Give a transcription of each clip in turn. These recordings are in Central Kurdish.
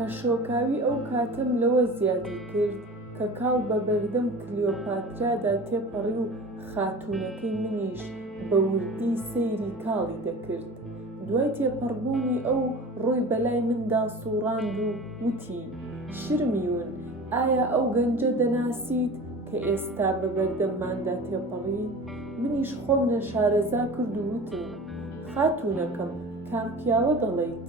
هەرشۆکاوی ئەو کاتەم لەوە زیادی کرد کە کاڵ بە بەردەم کلیۆپاترادا تێپەڕی و خاتوونەکەی منیش بە وردی سەیری کاڵی دەکرد. دوای تێپەڕبوونی ئەو ڕۆی بەلای مندا سووڕاند و وتی: شرمیون، ئایا ئەو گەنجە دەناسیت کە ئێستا بە بەردەمماندا تێپەڕی؟ منیش خۆم نەشارەزا کرد و وتم: خاتوونەکەم، کام پیاوە دەڵێیت؟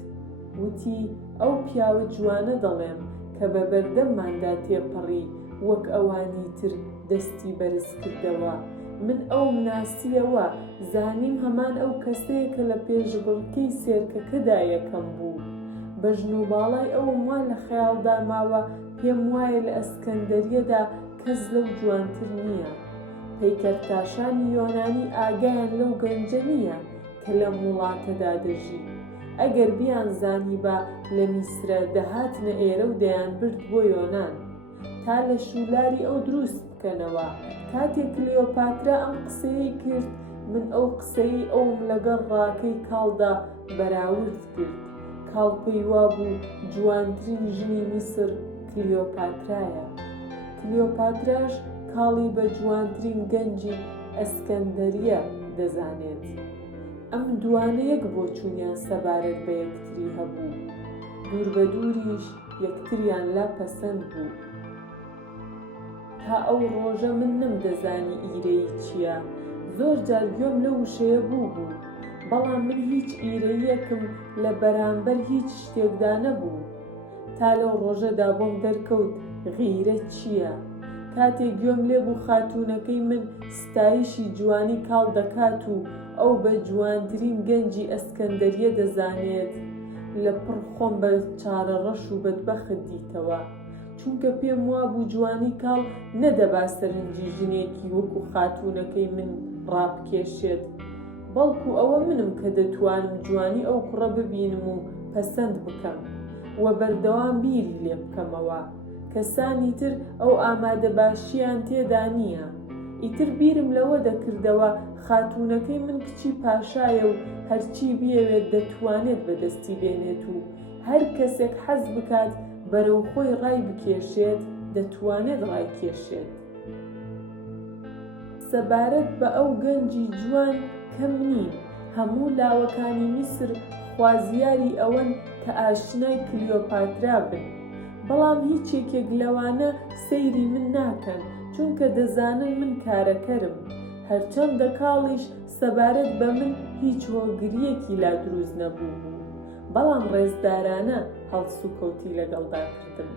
وتی: ئەو پیاوە جوانە دەڵێم کە بە بەردەمماندا تێپەڕی وەک ئەوانی تر دەستی بەرز کردەوە. من ئەوم ناسیەوە، زانیم هەمان ئەو کەسەیە کە لە پێشبڕکێی سێرکەکەدا یەکەم بوو. بە ژنوباڵای ئەوم وا لە خەیاڵدا ماوە پێم وایە لە ئەسکەندەریەدا کەس لەو جوانتر نییە. پەیکەرتاشانی یۆنانی ئاگایان لەو گەنجە نییە کە لەم وڵاتەدا دەژی. ئەگەر بیانزانی با لە میسرە دەهاتنە ئێرە و دەیان برد بۆ یۆنان تا لە شولاری ئەو دروست بکەنەوە. کاتێک کلیۆپاترا ئەم قسەیەی کرد، من ئەو قسەی ئەوم لەگەڵ ڕاکەی کاڵدا بەراورد کرد. کاڵ پێی وابوو جوانترین ژنی میسر کلیۆپاترایە. کلیۆپاتراش کاڵی بە جوانترین گەنجی ئەسکەندەریە دەزانێت. ئەم دوانە یەک بۆ چوونیان سەبارەت بە یەکتری هەبوو، دوور بە دووریش یەکتریان لا پەسەند بوو. تا ئەو ڕۆژە من نەمدەزانی ئیرەی چییە، زۆر جار گوێم لە وشەیە بوو، بەڵام من هیچ ئیرەیەکم لە بەرامبەر هیچ شتێکدا نەبوو. تا لەو ڕۆژەدا بۆم دەرکەوت غیرە چییە. کاتێک گوێم لێبوو خاتوونەکەی من ستایشی جوانی کاڵ دەکات و ئەو بە جوانترین گەنجی ئەسکەندەریە دەزانێت، لە پڕ خۆم بە چارەڕەش و بەدبەخت دیتەوە، چونکە پێم وابوو جوانی کاڵ نەدەبا سەرنجی ژنێکی وەکو خاتوونەکەی من ڕابکێشێت، بەڵکو ئەوە منم کە دەتوانم جوانی ئەو کوڕە ببینم و پەسەند بکەم و بەردەوام بیری لێ بکەمەوە. کەسانی تر ئەو ئامادەباشییان تێدا نییە. ئیتر بیرم لەوە دەکردەوە خاتوونەکەی من کچی پاشایە و هەرچی بیەوێت دەتوانێت بەدەستی بێنێت و هەر کەسێک حەز بکات بەرەو خۆی ڕای بکێشێت دەتوانێت ڕای کێشێت. سەبارەت بە ئەو گەنجی جوان کەم نین. هەموو لاوەکانی میسر خوازیاری ئەوەن کە ئاشنای کلیۆپاترا بن، بەڵام هیچێکێک لەوانە سەیری من ناکەن، چونکە دەزانن من کارەکەرم. هەرچەندە کاڵیش سەبارەت بە من هیچ هۆگریەکی لا دروست نەبوو، بەڵام ڕێزدارانە هەڵس و کەوتی لەگەڵدا کردم.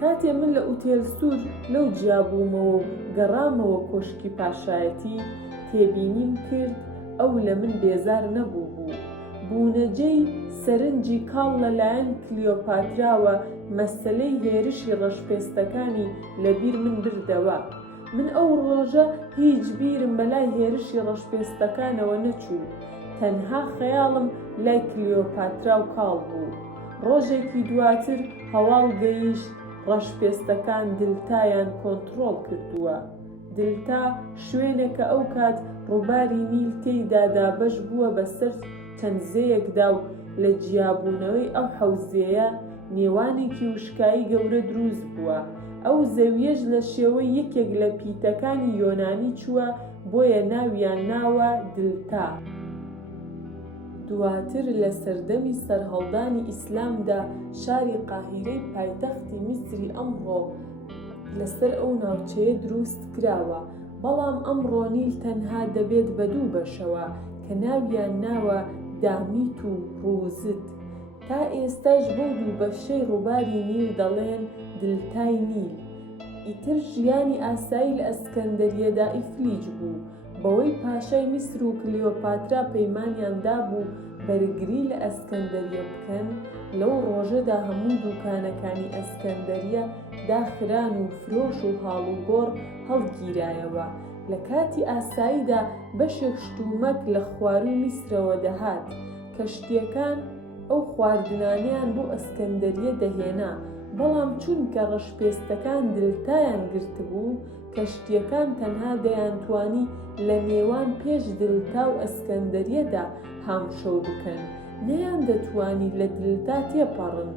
کاتێ من لە ئوتێل سوور لەو جیابوومەوە و گەڕامەوە کۆشکی پاشایەتی، تێبینیم کرد ئەو لە من بێزار نەبوو بوو. بوونەجەی سەرنجی کاڵ لەلایەن کلیۆپاتراوە مەسەلەی هێرشی ڕەشپێستەکانی لەبیر من بردەوە. من ئەو ڕۆژە هیچ بیرم بەلای هێرشی ڕەشپێستەکانەوە نەچوو، تەنها خەیاڵم لای کلیۆپاترا و کاڵ بوو. ڕۆژێکی دواتر هەواڵ گەیشت ڕەشپێستەکان دلتایان کۆنتڕۆڵ کردووە. دلتا شوێنێکە ئەو کات ڕووباری نیل تێیدا دابەش بووە بەسەر چەند زەیەکدا و لە جیابوونەوەی ئەو حەوزەیە نێوانێکی وشکایی گەورە دروست بووە. ئەو زەویەش لە شێوەی یەکێک لە پیتەکانی یۆنانی چووە، بۆیە ناویان ناوە دلتا. دواتر لە سەردەمی سەرهەڵدانی ئیسلامدا شاری قاهیرەی پایتەختی میسری ئەمڕۆ لەسەر ئەو ناوچەیە دروست کراوە، بەڵام ئەمڕۆ نیل تەنها دەبێت بە دوو بەشەوە کە ناویان ناوە دامیت و ڕووزت. تا ئێستاش بۆ دوو بەشەی ڕووباری نیل دەڵێن دلتای نیل. ئیتر ژیانی ئاسایی لە ئەسکەندەریەدا ئیفلیج بوو، بەوەی پاشای میسر و کلیۆپاترا پەیمانیاندا بوو بەرگری لە ئەسکەندەریە بکەن. لەو ڕۆژەدا هەموو دوکانەکانی ئەسکەندەریە داخران و فرۆش و هاڵ و گۆڕ هەڵگیرایەوە. لە کاتی ئاساییدا بەشێک شتومەک لە خواروی میسرەوە دەهات. کەشتیەکان ئەو خواردنانیان بۆ ئەسکەندەریە دەهێنا، بەڵام چونکە ڕەشپێستەکان دلتایان گرتبوو، کەشتیەکان تەنها دەیانتوانی لە نێوان پێش دلتا و ئەسکەندەریەدا هامشەو بکەن، نەیان دەتوانی لە دلتا تێپەڕن.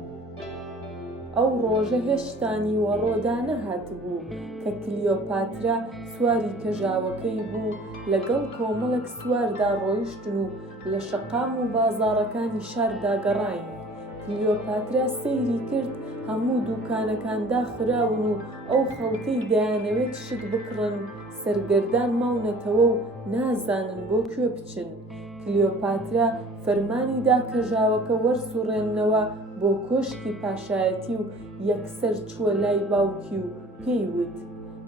ئەو ڕۆژە هێشتانی وەڕۆدا نەهاتبوو کە کلیۆپاترا سواری کەژاوەکەی بوو لەگەڵ کۆمەڵێک سواردا ڕۆیشتن و لە شەقام و بازاڕەکانی شاردا گەڕاین. کلیۆپاترا سەیری کرد هەموو دووکانەکان داخراون و ئەو خەڵکەی دەیانەوێت شت بکڕن سەرگەردان ماونەتەوە و نازانن بۆ کوێ بچن. کلیۆپاترا فەرمانی دا کەژاوەکە وەرسوڕێننەوە بۆ کۆشکی پاشایەتی و یەکسەر چووە لای باوکی و پێیوت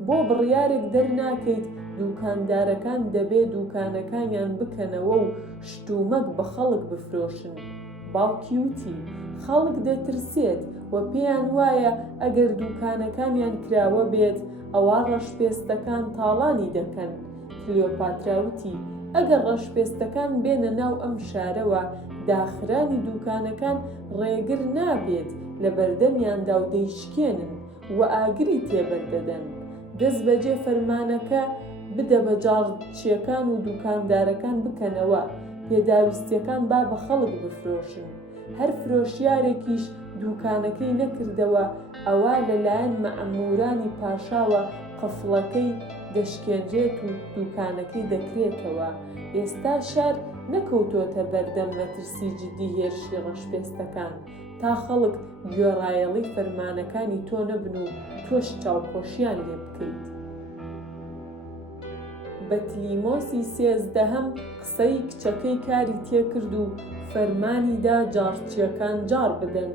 بۆ بڕیارێک دەرناکەیت دووکاندارەکان دەبێت دووکانەکانیان بکەنەوە و شتومەک بە خەڵک بفرۆشن. باوکی وتی خەڵک دەترسێت و پێیان وایە ئەگەر دووکانەکانیان کراوە بێت ئەوە ڕەشپێستەکان تاڵانی دەکەن. کلیۆپاترا وتی ئەگەر ڕەشپێستەکان بێنە ناو ئەم شارەوە داخرانی دووکانەکان ڕێگر نابێت لە بەردەمیاندا و دەیشکێنن و ئاگری تێبەردەدەن. دەست بەجێ فەرمانەکە بدە بە جاڕچیەکان و دووکاندارەکان بکەنەوە پێداویستیەکان با بە خەڵک بفرۆشن. هەر فرۆشیارێکیش دووکانەکەی نەکردەوە ئەوە لەلایەن مەئمورانی پاشاوە قەفڵەکەی دەشکێنرێت و دووکانەکەی دەکرێتەوە. ئێستا شار نەکەوتۆتە بەردەم مەترسی جددی هێرشی ڕەشپێستەکان تا خەڵک گوێڕایەڵی فەرمانەکانی تۆ نەبن و تۆش چاوپۆشیان لێ بکەیت. بەتلیمۆسی سێزدەهەم قسەی کچەکەی کاری تێکرد و فەرمانیدا جاڕچیەکان جار بدەن.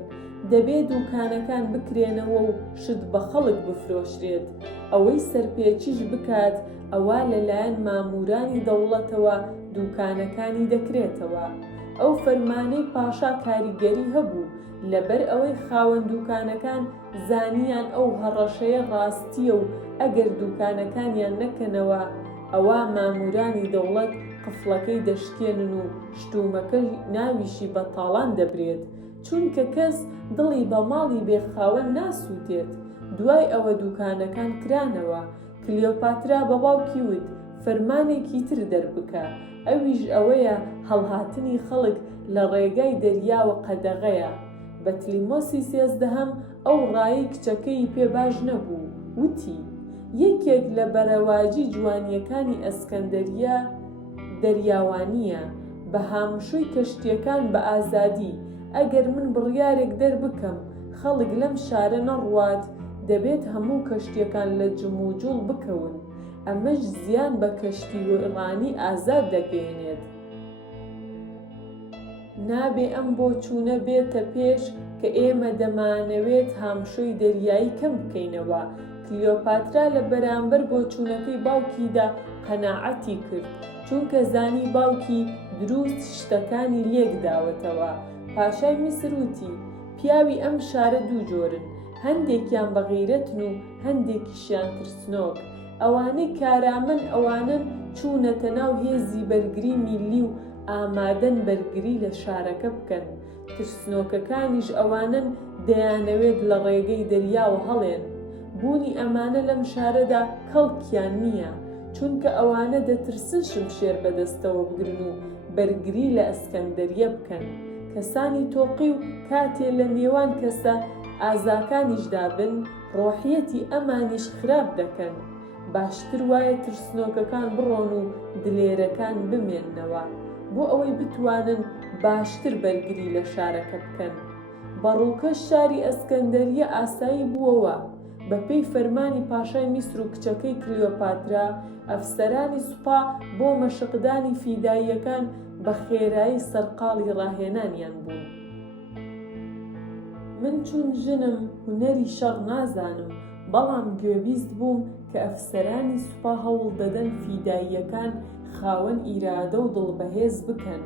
دەبێت دووکانەکان بکرێنەوە و شت بە خەڵک بفرۆشرێت. ئەوەی سەرپێچیش بکات ئەوە لەلایەن مامورانی دەوڵەتەوە دووکانەکانی دەکرێتەوە. ئەو فەرمانەی پاشا کاریگەری هەبوو لەبەر ئەوەی خاوەن دووکانەکان زانیان ئەو هەڕەشەیە ڕاستیە و ئەگەر دووکانەکانیان نەکەنەوە ئەوە مامورانی دەوڵەت قفڵەکەی دەشکێنن و شتومەکە ناویشی بە تاڵان دەبرێت چونکە کەس دڵی بە ماڵی بێخاوەن ناسووتێت. دوای ئەوە دووکانەکان کرانەوە. کلیۆپاترا بە باوکی وت فەرمانێکی تر دەربکە ئەویش ئەوەیە هەڵهاتنی خەڵک لە ڕێگای دەریاوە قەدەغەیە. بەتلیمۆسی سێزدەهەم ئەو ڕایی کچەکەی پێ باش نەبوو. وتی یەکێک لە بەرەواجی جوانیەکانی ئەسکەندەریە دەریاوانیە بە هامشووی کەشتیەکان بە ئازادی. ئەگەر من بڕیارێک دەربکەم خەڵک لەم شارە نەڕوات دەبێت هەموو کەشتیەکان لە جموجوڵ بکەون. ئەمەش زیان بە کەشتیوەڕانی ئازاد دەگەێنێت. نابێ ئەم بۆچوونە بێتە پێش کە ئێمە دەمانەوێت هامشۆی دەریایی کەم بکەینەوە. کلیۆپاترا لە بەرامبەر بۆچوونەکەی باوکیدا قەناعەتی کرد چونکە زانی باوکی دروست شتەکانی لێک داوەتەوە. پاشای میسر وتی پیاوی ئەم شارە دوو جۆرن، هەندێکیان بە غەیرەتن و هەندێکیشیان ترسنۆک. ئەوانەی کارامەن ئەوانن چوونەتە ناو هێزی بەرگری میلی و ئامادەن بەرگری لە شارەکە بکەن. ترسنۆکەکانیش ئەوانن دەیانەوێت لە ڕێگەی دەریاوە هەڵێن. بوونی ئەمانە لەم شارەدا کەڵکیان نییە چونکە ئەوانە دەترسن شمشێر بەدەستەوە بگرن و بەرگری لە ئەسکەندەریە بکەن. کەسانی تۆقی و کاتێ لە نێوان کەسە ئازاکانیشدا بن ڕۆحیەتی ئەمانیش خراپ دەکەن. باشتر وایە ترسنۆکەکان بڕۆن و دلێرەکان بمێننەوە بۆ ئەوەی بتوانن باشتر بەرگری لە شارەکە بکەن. بەڕووکە شاری ئەسکەندەریە ئاسایی بووەوە. بەپێی فەرمانی پاشای میسر و کچەکەی کلیۆپاترا ئەفسەرانی سوپا بۆ مەشقدانی فیداییەکان بە خێرایی سەرقاڵی ڕاهێنانیان بوون. من چون ژنم هونەری شەڕ نازانم بەڵام گوێبیست بووم کە ئەفسەرانی سوپا هەوڵ دەدەن فیداییەکان خاوەن ئیرادە و دڵبەهێز بکەن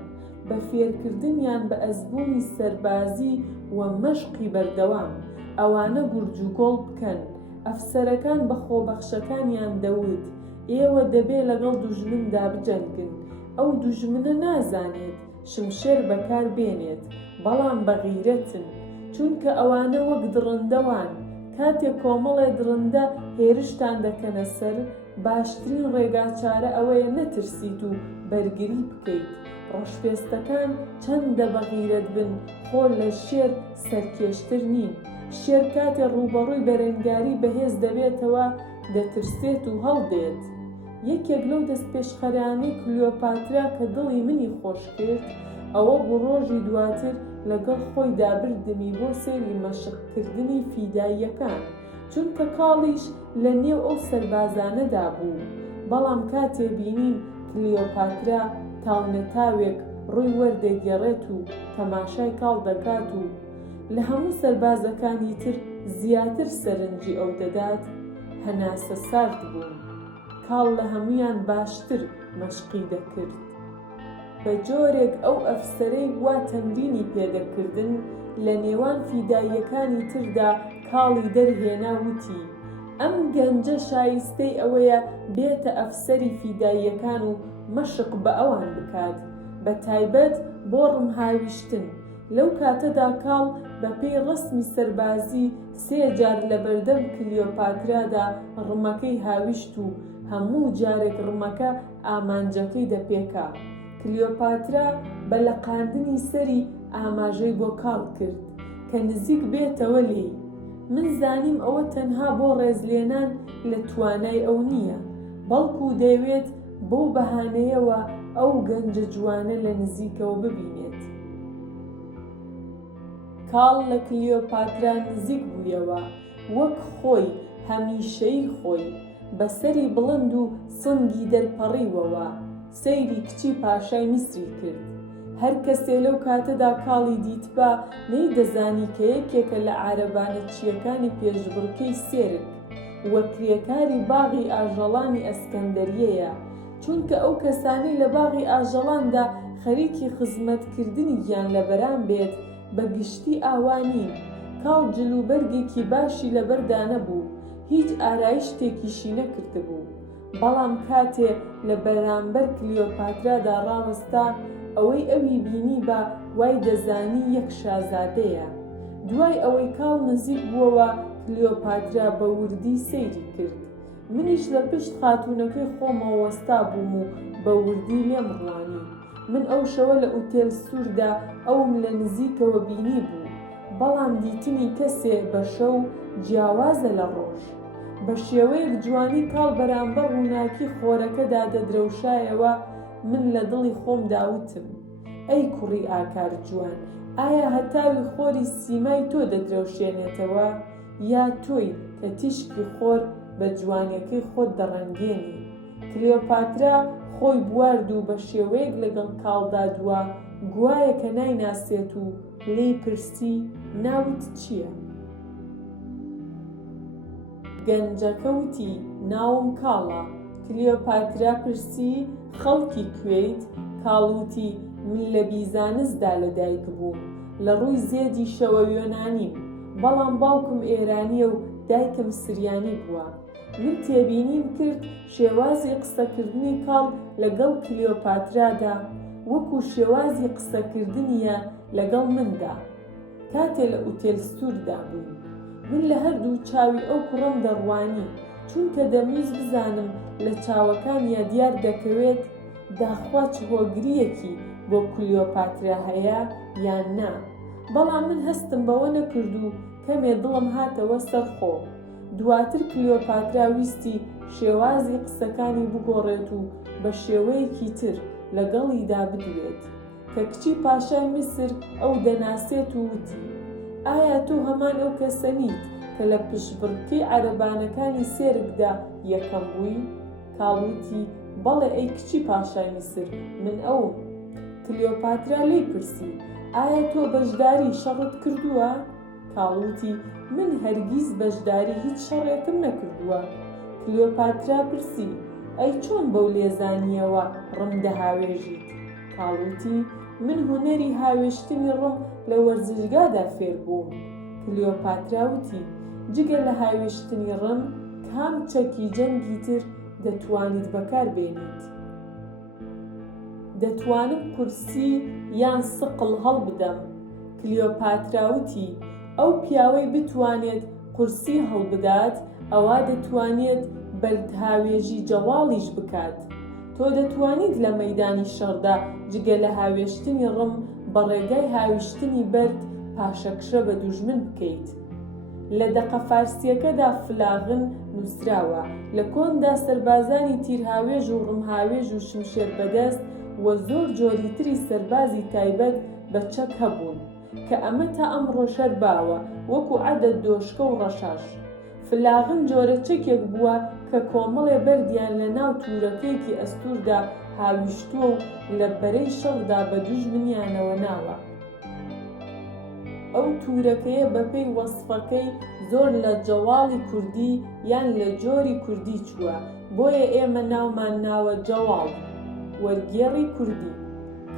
بە فێرکردنیان بە ئەزبوونی سەربازی و مەشقی بەردەوام ئەوانە گورجوگۆڵ بکەن. ئەفسەرەکان بە خۆبەخشەکانیان دەوت ئێوە دەبێ لەگەڵ دوژمندا بجەنگن. ئەو دوژمنە نازانێت شمشێر بەکار بێنێت بەڵام بە غیرەتن چونکە ئەوانە وەک دڕندەوان. کاتێک کۆمەڵێ درندە هێرشتان دەکەنە سەر باشترین ڕێگاچارە ئەوەیە نەترسیت و بەرگری بکەیت. ڕەشپێستەکان چەندە بە غیرەت بن خۆ لە شێر سەرکێشتر نین. شێر کاتێ ڕوبەڕووی بەرەنگاری بەهێز دەبێتەوە دەترسێت و هەڵدێت. یەکێک لەو دەستپێشخەرانەی کلیۆپاترا کە دڵی منی خۆش کرد ئەوە بوو ڕۆژی دواتر لەگەڵ خۆی دابردمی بۆ سەیری مەشقکردنی فیداییەکان، چونکە کاڵیش لە نێو ئەو سەربازانەدا بوو. بەڵام کاتێ بینیم کلیۆپاترا تاونەتاوێک ڕووی وەردەگێڕێت و تەماشای کاڵ دەکات و لە هەموو سەربازەکانی تر زیاتر سەرنجی ئەو دەدات، هەناسە سارد بوون. کاڵ لە هەمویان باشتر مەشقی دەکرد. بە جۆرێک ئەو ئەفسەرەی وا تەمرینی پێدەکردن لە نێوان فیداییەکانی تردا کاڵی دەرهێنا وتی: ئەم گەنجە شایستەی ئەوەیە بێتە ئەفسەری فیداییەکان و مەشق بە ئەوان بکات، بە تایبەت بۆ ڕمهاویشتن. لەو کاتەدا کاڵ بە پێی ڕەسمی سەربازی 3 جار لە بەردەم کلیۆپاترادا ڕمەکەی هاویشت و هەموو جارێک ڕمەکە ئامانجەکەی دەپێکا. کلیۆپاترا بە لەقاندنی سەری ئاماژەی بۆ کاڵ کرد کە نزیک بێتەوە لێی. من زانیم ئەوە تەنها بۆ ڕێزلێنان لە توانای ئەو نییە، بەڵکو دەیەوێت بەو بەهانەیەوە ئەو گەنجە جوانە لە نزیکەوە ببینێت. کاڵ لە کلیۆپاترا نزیک بوویەوە، وەک خۆی هەمیشەی خۆی بەسەری بڵند و سنگی دەرپەڕیوەوە سەیری کچی پاشای میسری کرد. هەر کەسێ لەو کاتەدا کاڵی دیتبا نەیدەزانی کە یەکێکە لە عارەبانەتچیەکانی پێشبڕکەی سێرک وە کرێکاری باغی ئاژەڵانی ئەسکەندەریەیە، چونکە ئەو کەسانەی لە باغی ئاژەڵاندا خەریکی خزمەتکردنی گیان لەبەران بێت بە گشتی ئاوانین. کاڵ جلوبەرگێکی باشی لەبەردا نەبوو، هیچ ئارایشتێکیشی نەکردبوو. بەڵام کاتێ لە بەرامبەر کلیۆپاترادا ڕاوەستا، ئەوەی ئەوی بینی بە وای دەزانی یەک شازادەیە. دوای ئەوەی کاڵ نزیک بووەوە، کلیۆپاترا بە وردی سەیری کرد. منیش لە پشت خاتوونەکەی خۆمەوە وەستا بووم و بە وردی لێم ڕوانی. من ئەو شەوە لە ئوتێل سووردا ئەوم لە نزیکەوە بینی بوو، بەڵام دیتنی کەسێ بە شەو جیاوازە لە ڕۆژ. بە شێوەیەک جوانی کاڵ بەرامبەر ڕووناکی خۆرەکەدا دەدرەوشایەوە. من لە دڵی خۆم داوتم: ئەی کوڕی ئاکار جوان، ئایا هەتاوی خۆری سیمای تۆ دەدرەوشێنێتەوە، یا تۆی کە تیشکی خۆر بە جوانیەکەی خۆت دەڕەنگێنی؟ کلیۆپاترا خۆی بوارد و بە شێوەیەک لەگەڵ کاڵدا دووە، گوایە کە نایناسێت و لێی پرسی: ناوت چییە؟ گەنجەکە وتی: ناوم کاڵە. کلیۆپاترا پرسی: خەڵکی کوێیت؟ کاڵ وتی: من لە بیزانسدا لەدایک بووم، لە ڕووی زێدی شەوە یۆنانیم، بەڵام باوکم ئێرانیە و دایکم سریانی بووە. من تێبینیم کرد شێوازی قسەکردنی کاڵ لەگەڵ کلیۆپاترادا وەکو شێوازی قسەکردنیە لەگەڵ مندا. کاتێ لە ئوتێل سووردا بووین، من لە هەردوو چاوی ئەو کوڕم دەڕوانی، چونکە دەمویست بزانم لە چاوەکانیە دیار دەکەوێت داخوا چ هۆگریەکی بۆ کلیۆپاترا هەیە یان نا. بەڵام من هەستم بەوە نەکرد و کەمێ دڵم هاتەوە سەرخۆ. دواتر کلیۆپاترا ویستی شێوازی قسەکانی بگۆڕێت و بە شێوەیەکی تر لەگەڵیدا بدوێت کە کچی پاشای میسر ئەو دەناسێت و وتی: ئایا تۆ هەمان ئەو کەسە نیت کە لە پشبڕکەی عەرەبانەکانی سێرکدا یەکەم بووی؟ کاڵ وتی: بەڵێ ئەی کچی پاشای میسر، من ئەوم. کلیۆپاترا لێی پرسی: ئایا تۆ بەشداری شەڕت کردووە؟ کاڵ وتی: من هەرگیز بەشداری هیچ شەڕێکم نەکردووە. کلیۆپاترا پرسی: ئەی چۆن بەو لێزانیەوە ڕم دەهاوێژیت؟ کاڵ وتی: من هونەری هاوێشتنی ڕم لە وەرزشگادا فێر بووم. کلیۆپاترا وتی: جگە لە هاوێشتنی ڕم کام چەکی جەنگی تر دەتوانیت بەکاربێنیت؟ دەتوانم کورسی یان سقڵ هەڵبدەم. کلیۆپاترا وتی: ئەو پیاوەی بتوانێت قورسی هەڵبدات، ئەوا دەتوانێت بەردهاوێژی جەواڵیش بکات. تۆ دەتوانیت لە مەیدانی شەڕدا جگە لە هاوێشتنی ڕم بە ڕێگای هاویشتنی بەرد پاشەکشە بە دوژمن بکەیت. لە دەقە فارسیەکەدا فلاغن نووسراوە. لە کۆندا سەربازانی تیرهاوێژ و ڕمهاوێژ و شمشێر بەدەست و زۆر جۆری تری سەربازی تایبەت بە چەک هەبوون کە ئەمە تا ئەمڕۆ شەرباوە وەکو عەدەد دۆشکە و ڕەشاش. فلاغن جۆرە چەکێک بووە کە کۆمەڵێ بەردیان لە ناو تورەکەیەکی ئەستووردا هاویشتووە و لە بەرەی شەڕدا بە دوژمنیانەوە ناوە. ئەو تورەکەیە بەپێی وەسفەکەی زۆر لە جەواڵی کوردی یان لە جۆری کوردی چووە، بۆیە ئێمە ناومان ناوە جەواڵ، وەرگێڕی کوردی.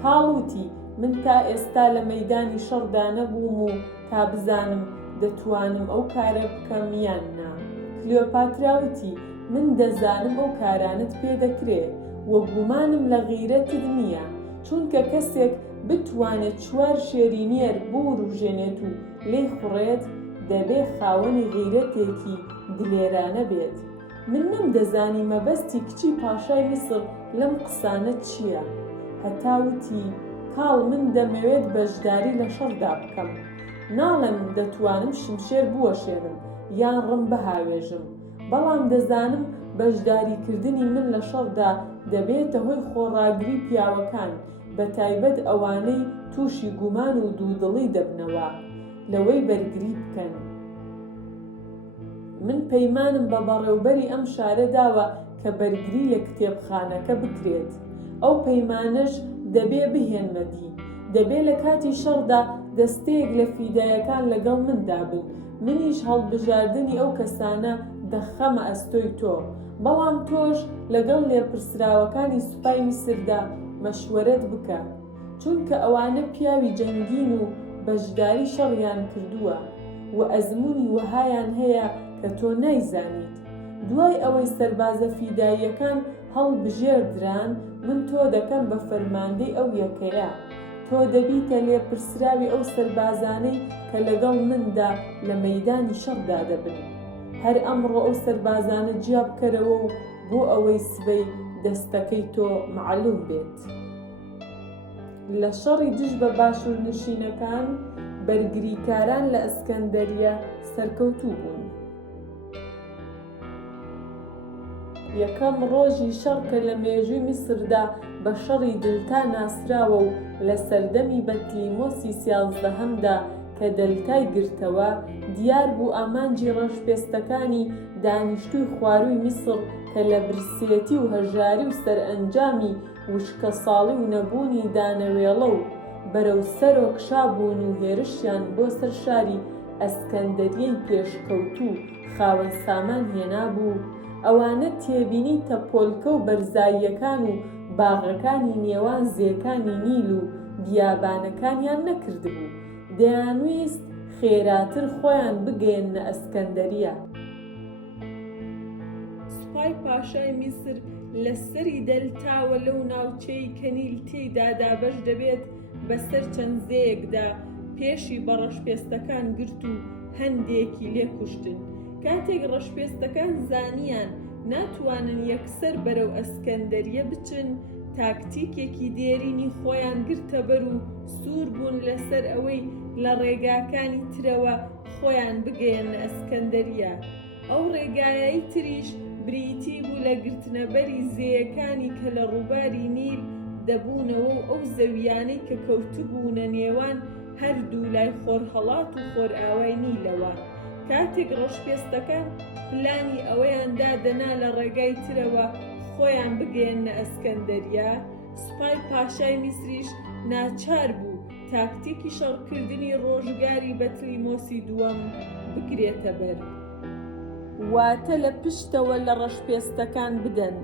کاڵوتی من تا ئێستا لە مەیدانی شەڕدا نەبووم و تا بزانم دەتوانم ئەو کارە بکەم یان نا. کلیۆپاتراوتی من دەزانم ئەو کارانت پێدەکرێ وە گومانم لە غیرەتت نییە، چونکە کەسێک بتوانێت 4 شێرینێر بوڕژێنێت و لێی خوڕێت دەبێ خاوەنی غیرەتێکی دلێرانە بێت. من نەمدەزانی مەبەستی کچی پاشای میسر لەم قسانە چییە. هەتاوتی کاڵ من دەمەوێت بەشداری لە شەڕدا بکەم، ناڵێم دەتوانم شمشێر بوەشێنم یان ڕم بەهاوێژم، بەڵام دەزانم بەشداریکردنی من لە شەڕدا دەبێتە هۆی خۆڕاگری پیاوەکان، بە تایبەت ئەوانەی تووشی گومان و دوودڵی دەبنەوە لەوەی بەرگری بکەن. من پەیمانم بە بەڕێوبەری ئەم شارە داوە کە بەرگری لە کتێبخانەکە بکرێت. ئەو پەیمانەش دەبێ بهێنمەدی، دەبێ لە کاتی شەڕدا دەستەیەک لە فیدایەکان لەگەڵ مندا بن، منیش هەڵبژاردننی ئەو کەسانە دەخەمە ئەستۆی تۆ، بەڵام تۆش لەگەڵ لێپرسراوەکانی سوپای میسردا مەشوەرەت بکە، چونکە ئەوانە پیاوی جەنگین و بەشداری شەڕیان کردووە و ئەزموونی وەهایان هەیە کە تۆ نایزانیت. دوای ئەوەی سەربازە فیداییەکان هەڵبژێردران، من تۆ دەکەم بە فەرماندەی ئەو یەکەیە. تۆ دەبیتە لێپرسراوی ئەو سەربازانەی کە لەگەڵ مندا لە مەیدانی شەڕدا دەبن. هەر ئەمڕۆ ئەو سەربازانە جیا بکەرەوە و بۆ ئەوەی سبەی دەستەکەی تۆ معلوم بێت. لە شەڕی دژ بە باشوورنشینەکان بەرگریکاران لە ئەسکەندەریە سەرکەوتوو بوون. یەکەم ڕۆژی شەڕ کە لە مێژووی میسردا بە شەڕی دلتا ناسراوە و لە سەردەمی بەتلیمۆسی 11هەمدا کە دەلتای گرتەوە، دیار بوو ئامانجی ڕەشپێستەکانی دانیشتووی خوارووی میسر کە لە برسێتی و هەژاری و سەرئەنجامی وشکە ساڵی و نەبوونی دانەوێڵە و بەرەو سەرۆک شابوون و هێرشیان بۆ سەر شاری ئەسکەندەریەی پێشکەوتوو خاوەن سامان هێنابوو. ئەوانە تێبینی تەپۆلکە و بەرزاییەکان و باغەکانی نێوان زێکانی نیل و بیابانەکانیان نەکردبوو، دەیانویست خێراتر خۆیان بگەێنە ئەسکەندەریە. سوپای پاشای میسر لە سەری دەلتاوە لەو ناوچەی کە نیل تێیدا دابەش دەبێت بەسەر چەند زەیەکدا پێشی بە ڕەشپێستەکان گرت و هەندێکی لێکوشتن. کاتێک ڕەشپێستەکان زانیان ناتوانن یەکسەر بەرەو ئەسکەندەریە بچن، تاکتیکێکی دێرینی خۆیان گرتە بەر و سوور بوون لەسەر ئەوەی لە ڕێگاکانی ترەوە خۆیان بگەێنە ئەسکەندەریە. ئەو ڕێگایەی تریش بریتی بوو لە گرتنەبەری زێیەکانی کە لە ڕووباری نیل دەبوونەوە و ئەو زەویانەی کە کەوتبوونە نێوان هەردوو لای خۆرهەڵات و خۆرئاوای نیلەوە. کاتێک ڕەشپێستەکان پلانی ئەوەیان دادەنا لە ڕێگای ترەوە خۆیان بگەێنە ئەسکەندەریە، سوپای پاشای میسریش ناچار بوو تاکتیکی شەڕکردنی ڕۆژگاری بەتلیمۆسی دووەم بگرێتە بەر، واتە لە پشتەوە لە ڕەشپێستەکان بدەن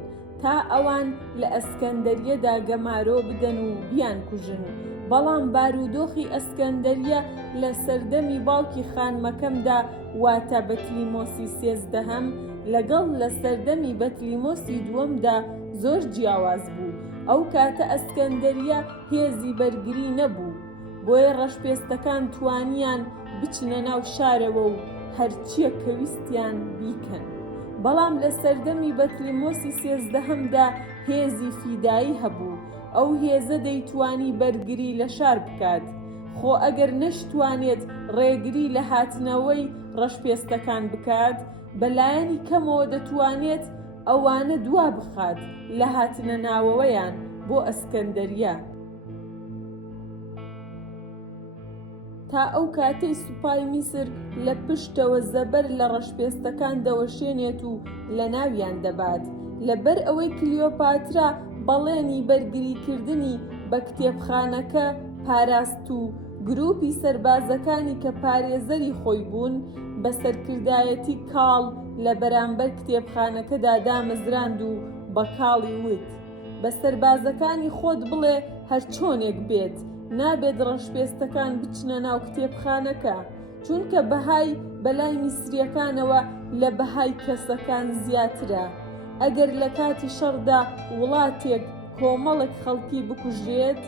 تا ئەوان لە ئەسکەندەریەدا گەمارۆ بدەن و بیان کوژن. بەڵام بارودۆخی ئەسکەندەریە لە سەردەمی باوکی خانمەکەمدا واتە بەتلیمۆسی 13هەم لەگەڵ لە سەردەمی بەتلیمۆسی دووەمدا زۆر جیاواز بوو. ئەو کاتە ئەسکەندەریە هێزی بەرگری نەبوو، بۆیە ڕەشپێستەکان توانیان بچنە ناو شارەوە و هەرچیە کە ویستیان بیکەن. بەڵام لە سەردەمی بەتلیمۆسی 13هەمدا هێزی فیدایی هەبوو، ئەو هێزە دەیتوانی بەرگری لە شار بکات، خۆ ئەگەر نەشتوانێت ڕێگری لە هاتنەوەی ڕەشپێستەکان بکات، بەلایەنی کەمەوە دەتوانێت ئەوانە دوا بخات لە هاتنە ناوەوەیان بۆ ئەسکەندەریە. تا ئەو کاتەی سوپای میسر لە پشتەوە زەبەر لە ڕەشپێستەکان دەوەشێنێت و لە ناویان دەبات، لەبەر ئەوەی کلیۆپاترا بەڵێنی بەرگریکردنی بە کتێبخانەکە پاراست و گروپی سەربازەکانی کە پارێزەری خۆی بوون بە سەرکردایەتی کاڵ لە بەرامبەر کتێبخانەکەدا دامەزراند و بە کاڵی وت: بە سەربازەکانی خۆت بڵێ هەر چۆنێک بێت نابێت ڕەشپێستەکان بچنە ناو کتێبخانەکە، چونکە بەهای بەلای میسریەکانەوە لە بەهای کەسەکان زیاترە. ئەگەر لە کاتی شەڕدا وڵاتێک کۆمەڵێک خەڵکی بکوژێت،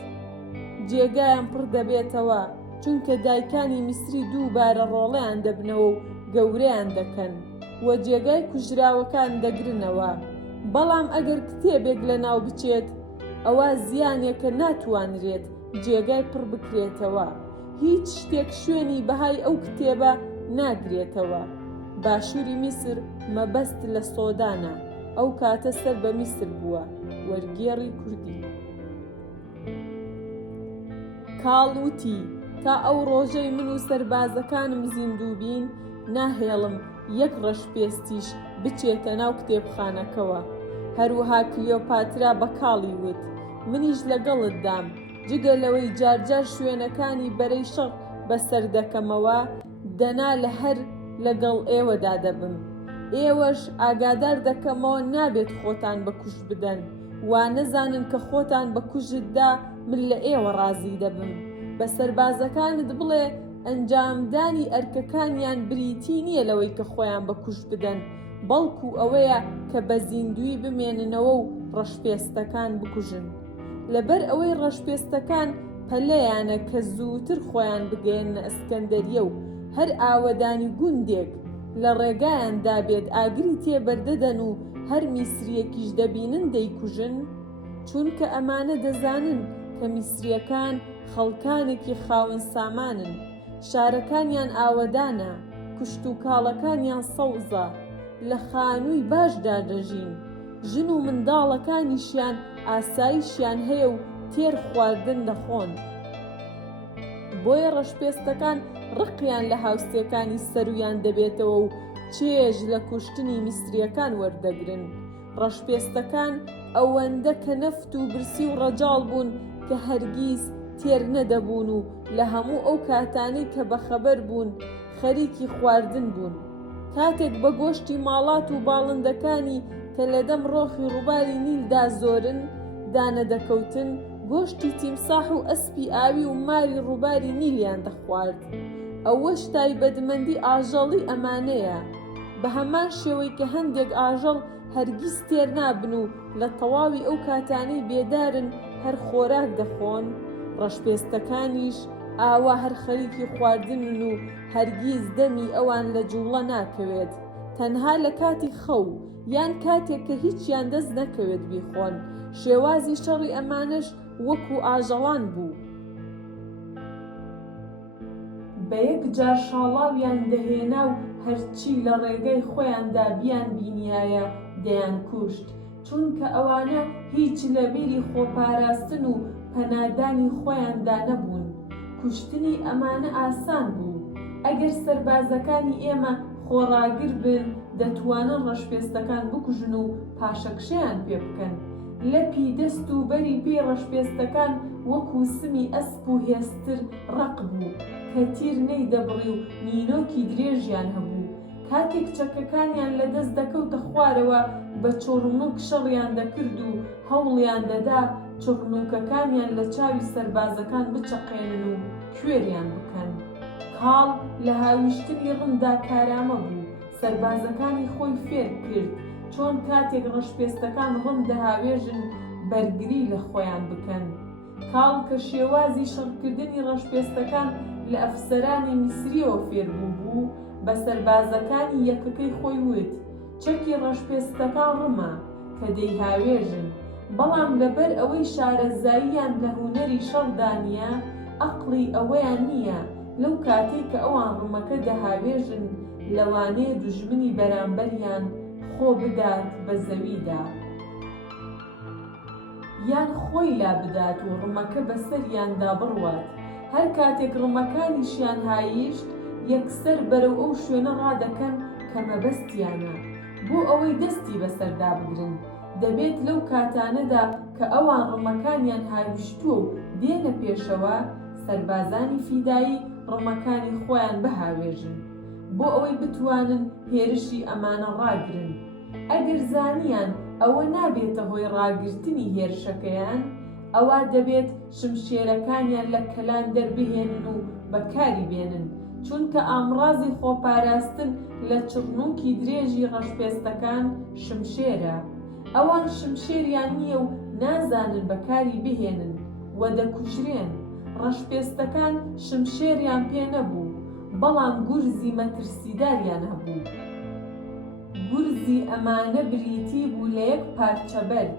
جێگایان پڕ دەبێتەوە، چونکە دایکانی میسری دووبارە ڕۆڵەیان دەبنەوە و گەورەیان دەکەن و جێگای کوژراوەکان دەگرنەوە. بەڵام ئەگەر کتێبێک لە ناو بچێت، ئەوە زیانێکە ناتوانرێت جێگای پڕ بکرێتەوە. هیچ شتێک شوێنی بەهای ئەو کتێبە ناگرێتەوە. باشووری میسر مەبەست لە سۆدانە، ئەو کاتە سەر بە میسر بووە. وەرگێڕی کوردی. کاڵوتی: تا ئەو ڕۆژەی من و سەربازەکانم زیندوو بین، ناهێڵم یەک ڕەشپێستیش بچێتە ناو کتێبخانەکەوە. هەروەها کلیۆپاترا بە کاڵی وت: منیش لەگەڵت دام، جگە لەوەی جارجار شوێنەکانی بەرەی شەڕ بەسەر دەکەمەوە، دەنا لە هەر لەگەڵ ئێوەدا دەبم. ئێوەش ئاگادار دەکەمەوە نابێت خۆتان بە کوژ بدەن، وا نەزانن کە خۆتان بە کوژتدا من لە ئێوە ڕازی دەبم. بە سەربازەکانت بڵێ ئەنجامدانی ئەرکەکانیان بریتی نییە لەوەی کە خۆیان بە کوژ بدەن، بەڵکو ئەوەیە کە بە زیندوی بمێننەوە و ڕەشپێستەکان بکوژن. لەبەر ئەوەی ڕەشپێستەکان پەلەیانە کە زووتر خۆیان بگەێنە ئەسکەندەریە و هەر ئاوەدانی گوندێک لە ڕێگایاندا بێت ئاگری تێبەردەدەن و هەر میسریەکیش دەبینن دەیکوژن، چونکە ئەمانە دەزانن کە میسریەکان خەڵکانێکی خاوەن سامانن، شارەکانیان ئاوەدانە، کوشت و کاڵەکانیان سەوزە، لە خانووی باشدا دەژین، ژن و منداڵەکانیشیان ئاسایشیان هەیە و تێر خواردن دەخۆن. بۆیە ڕەشپێستەکان ڕقیان لە هاوسێکانی سەرویان دەبێتەوە و چێژ لە کوشتنی میسریەکان وەردەگرن. ڕەشپێستەکان ئەوەندە کە نەفت و برسی و ڕەجاڵ بوون کە هەرگیز تێر نەدەبوون و لە هەموو ئەو کاتانەی کە بەخەبەر بوون خەریکی خواردن بوون. کاتێک بە گۆشتی ماڵات و باڵندەکانی کە لەدەم ڕۆخی ڕووباری نیلدا زۆرن دانەدەکەوتن، گۆشتی تیمساح و ئەسپی ئاوی و ماری ڕووباری نیلیان دەخوارد. ئەوەش تایبەتمەندی ئاژەڵی ئەمانەیە، بە هەمان شێوەی کە هەندێک ئاژەڵ هەرگیز تێر نابن و لە تەواوی ئەو کاتانەی بێدارن هەر خۆراک دەخۆن، ڕەشپێستەکانیش ئاوا هەر خەریکی خواردنن و هەرگیز دەمی ئەوان لە جوڵە ناکەوێت، تەنها لە کاتی خەو یان کاتێک کە هیچیان دەست نەکەوێت بیخۆن. شێوازی شەڕی ئەمانەش وەکو ئاژەڵان بوو. بە یەک جار شاڵاویان دەهێنا و هەرچی لە ڕێگەی خۆیاندا بیان بینیایە دەیان کوشت، چونکە ئەوانە هیچ لە بیری خۆپاراستن و پەنادانی خۆیاندا نەبوون. کوشتنی ئەمانە ئاسان بوو. ئەگەر سەربازەکانی ئێمە خۆڕاگر بن، دەتوانن ڕەشپێستەکان بکوژن و پاشەکشەیان پێ بکەن. لەپی دەست و بەری پێی ڕەشپێستەکان وەکو سمی ئەسپ و هێستر ڕق بوو کە تیر نەیدەبڕی و نینۆکی درێژیان هەبوو. کاتێک چەکەکانیان لە دەست دەکەوتە خوارەوە، بە چۆڕنووک شەڕیان دەکرد و هەوڵیان دەدا چۆڕنووکەکانیان لە چاوی سەربازەکان بچەقێنن و کوێریان بکەن. کاڵ لە هاویشتنی ڕمدا کارامە بوو. سەربازەکانی خۆی فێر کرد چۆن کاتێک ڕەشپێستەکان ڕم دەهاوێژن بەرگری لە خۆیان بکەن. کاڵ کە شێوازی شەڕکردنی ڕەشپێستەکان لە ئەفسەرانی میسریەوە فێربوو بوو، بە سەربازەکانی یەکەکەی خۆی وت: چەکی ڕەشپێستەکان ڕمە کە دەیهاوێژن. بەڵام لەبەر ئەوەی شارەزاییان لە هونەری شەڕدا نییە، عەقڵی ئەوەیان نییە لەو کاتێک کە ئەوان ڕمەکە دەهاوێژن لەوانەیە دوژمنی بەرامبەریان خۆ بدات بە زەویدا، یان خۆی لا بدات و ڕمەکە بەسەریاندا بڕوات. هەر کاتێک ڕمەکانیشیان هایشت یەکسەر بەرەو ئەو شوێنە ڕادەکەن کە مەبەستیانە بۆ ئەوەی دەستی بەسەردا بگرن. دەبێت لەو کاتانەدا کە ئەوان ڕمەکانیان هاویشتووە و دێنە پێشەوە، سەربازانی فیدایی ڕمەکانی خۆیان بەهاوێژن بۆ ئەوەی بتوانن هێرشی ئەمانە ڕاگرن. ئەگەر زانیان ئەوە نابێتە هۆی ڕاگرتنی هێرشەکەیان، ئەوە دەبێت شمشێرەکانیان لە کەلان دەربهێنن و بەکاری بێنن، چونکە ئامڕازی خۆپاراستن لە چڕنووکی درێژی ڕەشپێستەکان شمشێرە. ئەوان شمشێریان نییە و نازانن بەکاری بهێنن و دەکوژرێن. ڕەشپێستەکان شمشێریان پێ نەبوو، بەڵام گورزی مەترسیداریان هەبوو. گورزی ئەمانە بریتی بوو لە یەک پارچە بەرد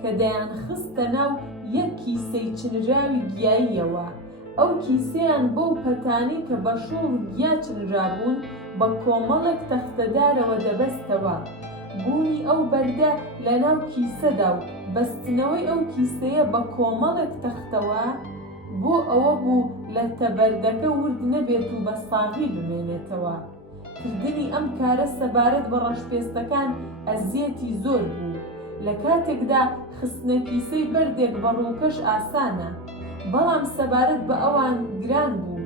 کە دەیان خستە ناو یەک کیسەی چنراوی گیاییەوە. ئەو کیسەیان بەو پەتانی کە بە شۆڵ گیا چنرابوون بە کۆمەڵێک تەختەدارەوە دەبەستەوە. بوونی ئەو بەردە لە ناو کیسەدا و بەستنەوەی ئەو کیسەیە بە کۆمەڵێک تەختەوە بۆ ئەوە بوو لە تەبەردەکە ورد نەبێت و بە ساغی بمێنێتەوە. کردنی ئەم کارە سەبارەت بە ڕەشپێستەکان ئەزیەتی زۆر بوو. لە کاتێکدا خستنە کیسەی بەردێک بە ڕووکەش ئاسانە، بەڵام سەبارەت بە ئەوان گران بوو.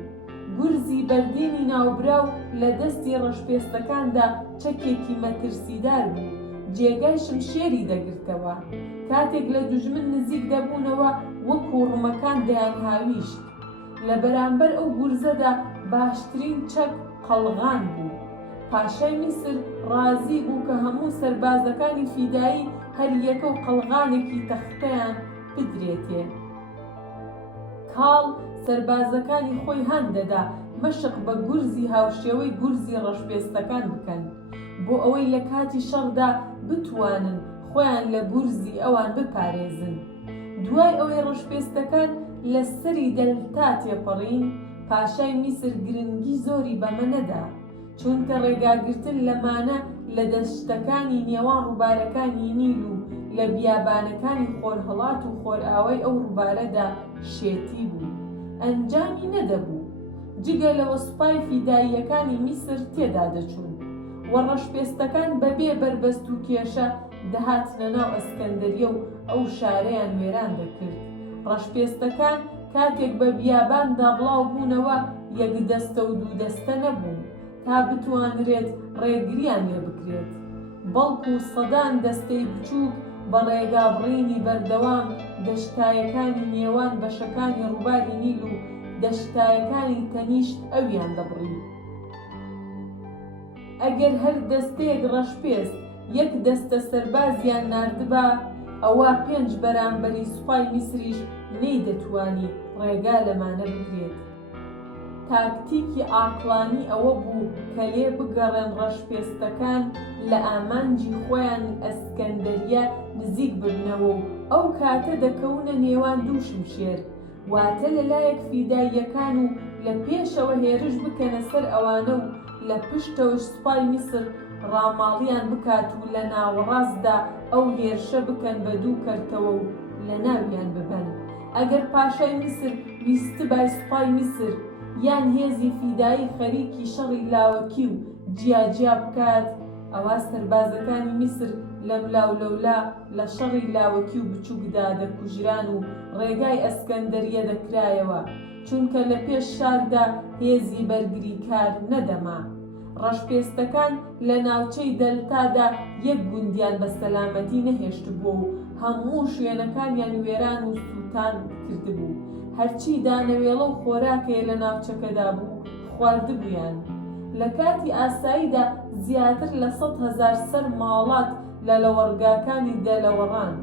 گورزی بەردێنی ناوبراو لە دەستی ڕەشپێستەکاندا چەکێکی مەترسیدار بوو، جێگای شمشێری دەگرتەوە. کاتێک لە دوژمن نزیک دەبوونەوە وەکو ڕمەکان دەیان هاویشت. لە بەرامبەر ئەو گورزەدا باشترین چەک قەڵغان بوو. پاشای میسر ڕازی بوو کە هەموو سەربازەکانی فیدایی هەر یەکە و قەڵغانێکی تەختەیان بدرێتێ. کاڵ سەربازەکانی خۆی هەندەدا مەشق بە گورزی هاوشێوەی گورزی ڕەشپێستەکان بکەن بۆ ئەوەی لە کاتی شەڕدا بتوانن خۆیان لە گورزی ئەوان بپارێزن. دوای ئەوەی ڕەشپێستەکان لە سەری دەلتا تێپەڕین، پاشای میسر گرنگی زۆری بەمە نەدا، چونکە ڕێگاگرتن لەمانە لە دەشتەکانی نێوان ڕووبارەکانی نیل و لە بیابانەکانی خۆرهەڵات و خۆرئاوای ئەو ڕووبارەدا شێتی بوو. ئەنجامی نەدەبوو جگە لەوە سوپای فیداییەکانی میسر تێدا دەچوون و ڕەشپێستەکان بەبێ بەربەست و کێشە دەهاتنە ناو ئەسکەندەریە و ئەو شارەیان وێران دەکرد. ڕەشپێستەکان کاتێک بە بیاباندا بڵاو بوونەوە یەک دەستە و دوو دەستە نەبوون تا بتوانرێت ڕێگریان لێ بکرێت، بەڵکو سەدان دەستەی بچووک بە ڕێگابڕینی بەردەوام دەشتایەکانی نێوان بەشەکانی ڕووباری نیل و دەشتایەکانی تەنیشت ئەویان دەبڕی. ئەگەر هەر دەستەیەک ڕەشپێست یەک دەستە سەربازیان ناردبا، ئەوە 5 بەرامبەری سوپای میسریش نەیدەتوانی ڕێگا لەمانە بکرێت. تاکتیکی عاقڵانی ئەوە بوو کە لێ بگەڕێن ڕەشپێستەکان لە ئامانجی خۆیان ئەسکەندەریە نزیک ببنەوە و ئەو کاتە دەکەونە نێوان دوو شمشێر، واتە لەلایەک فیداییەکان و لە پێشەوە هێرش بکەنە سەر ئەوانە و لە پشتەوەش سوپای میسر ڕاماڵیان بکات و لە ناوەڕاستدا ئەو هێرشە بکەن بە دوو کەرتەوە و لە ناویان ببەن. ئەگەر پاشای میسر ویستبای سوپای میسر یان هێزی فیدایی خەریکی شەڕی لاوەکی و جیاجیا بکات، ئەوە سەربازەکانی میسر لەم لاولەولا لە شەڕی لاوەکی و بچووکدا دەکوژران و ڕێگای ئەسکەندەریە دەکرایەوە، چونکە لە پێش شاردا هێزی بەرگری کار نەدەما. ڕەشپێستەکان لە ناوچەی دەلتادا یەک گوندیان بە سەلامەتی نەهێشتبووە و هەموو شوێنەکانیان وێران و سووتان کردبوو. هەرچی دانەوێڵە و خۆراکێ لە ناوچەکەدا بوو خواردبوویان. لە کاتی ئاساییدا زیاتر لە 100,000 سەر ماڵات لە لەوەڕگاکانی دەلەوەڕان.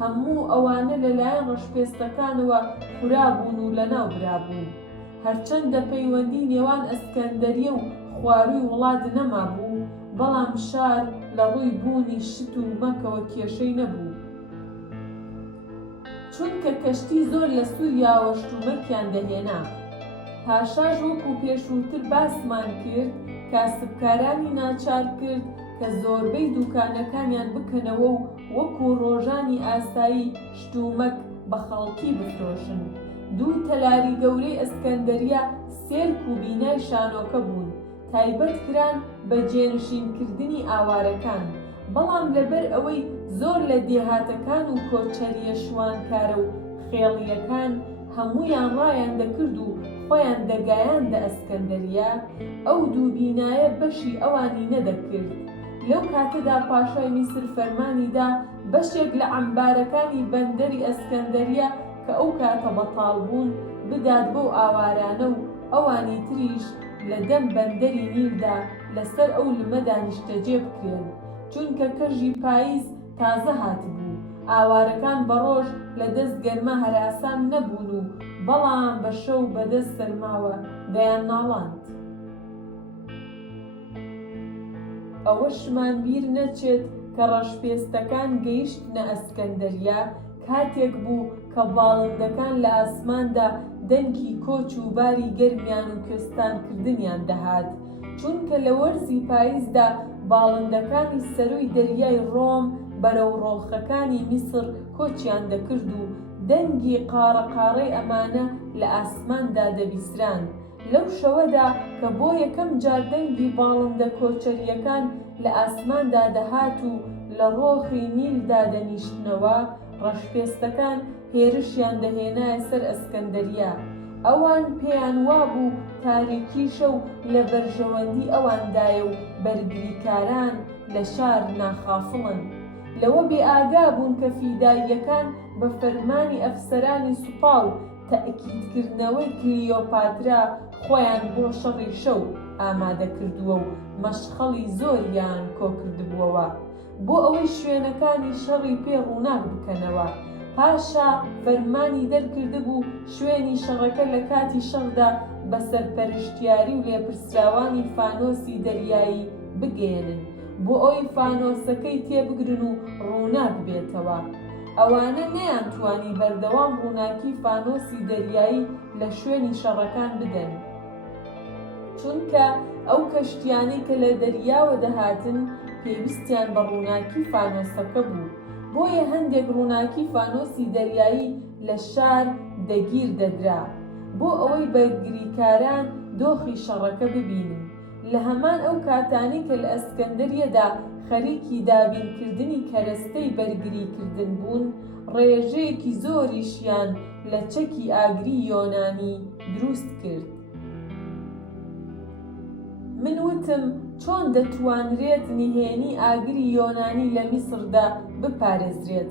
هەموو ئەوانە لەلایەن ڕەشپێستەکانەوە خورابوون و لەناو برابوون. هەرچەندە پەیوەندی نێوان ئەسکەندەریە و خواروی وڵات نەما بوو، بەڵام شار لە ڕووی بوونی شت و مەکەوە کێشەی نەبوو، چونکە کەشتی زۆر لە سووریاوە شتومەکیان دەهێنا. پاشاش وەکو پێشووتر باسمان کرد کاسبکارانی ناچار کرد کە زۆربەی دوکانەکانیان بکەنەوە و وەکو ڕۆژانی ئاسایی شتومەک بە خەڵکی بفرۆشن. دوو تەلاری گەورەی ئەسکەندەریا سێرک و بینای شانۆکە بوون، تایبەت کران بە جێنشینکردنی ئاوارەکان، بەڵام لەبەر ئەوەی زۆر لە دێهاتەکان و کۆچەریە شوانکارە و خێڵیەکان هەموویان ڕایان دەکرد و خۆیان دەگایاندە ئەسکەندەریا، ئەو دوو بینایە بەشی ئەوانی نەدەکرد. لەو کاتەدا پاشای میسر فەرمانیدا بەشێک لە عەمبارەکانی بەندەری ئەسکەندەریا کە ئەو کاتە بەتاڵ بوون بدات بەو ئاوارانە و ئەوانی تریش لە دەم بەندەری نیلدا لەسەر ئەو لمەدا نیشتەجێ بکرێن، چونکە کەژی پاییز تازە هاتبوو. ئاوارەکان بەڕۆژ لە دەست گەرمە هەراسان نەبوون و بەڵام بە شەو بەدەست سەرماوە دەیان ناڵاند. ئەوەشمان بیر نەچێت کە ڕەشپێستەکان گەیشتنە ئەسکەندەریا کاتێک بوو کە باڵندەکان لە ئاسماندا دەنگی کۆچ و باری گەرمیان و کوێستانکردنیان دەهات، چونکە لە وەرزی پاییزدا باڵندەکانی سەرووی دەریای ڕۆم بەرەو ڕۆخەکانی میسر کۆچیان دەکرد و دەنگی قاڕەقاڕەی ئەمانە لە ئاسماندا دەبیسران. لەو شەوەدا کە بۆ یەکەم جار دەنگی باڵندە کۆچەریەکان لە ئاسماندا دەهات و لە ڕۆخی نیلدا دەنیشتنەوە، ڕەشپێستەکان هێرشیان دەهێنایە سەر ئەسکەندەریا. ئەوان پێیان وابوو تاریکی شەو لە بەرژەوەندی ئەواندایە و بەرگریکاران لە شار ناخافڵن. لەوە بێئاگا بوون کە فیداییەکان بە فەرمانی ئەفسەرانی سوپا و تەئکیدکردنەوەی کلیۆپاترا خۆیان بۆ شەڕی شەو ئامادەکردووە و مەشخەڵی زۆریان کۆکردبووەوە بۆ ئەوەی شوێنەکانی شەڕی پێ ڕووناک بکەنەوە. پاشا فەرمانی دەرکردبوو شوێنی شەڕەکە لە کاتی شەڕدا بە سەرپەرشتیاری و لێپرسراوانی فانۆسی دەریایی بگێنن بۆ ئەوەی فانۆسەکەی تێبگرن و ڕووناک بێتەوە. ئەوانە نەیانتوانی بەردەوام ڕووناکی فانۆسی دەریایی لە شوێنی شەڕەکان بدەن، چونکە ئەو کەشتیانەی کە لە دەریاوە دەهاتن پێویستیان بە ڕووناکی فانۆسەکە بوو، بۆیە هەندێک ڕووناکی فانۆسی دەریایی لە شار دەگیر دەدرا بۆ ئەوەی بەرگریکاران دۆخی شەڕەکە ببینن. لە هەمان ئەو کاتانی کە لە ئەسکەندەریەدا خەریکی دابینکردنی کەرەستەی بەرگریکردن بوون، ڕێژەیەکی زۆریشیان لە چەکی ئاگری یۆنانی دروست کرد. من وتم چۆن دەتوانرێت نهێنی ئاگری یۆنانی لە میسردا بپارێزرێت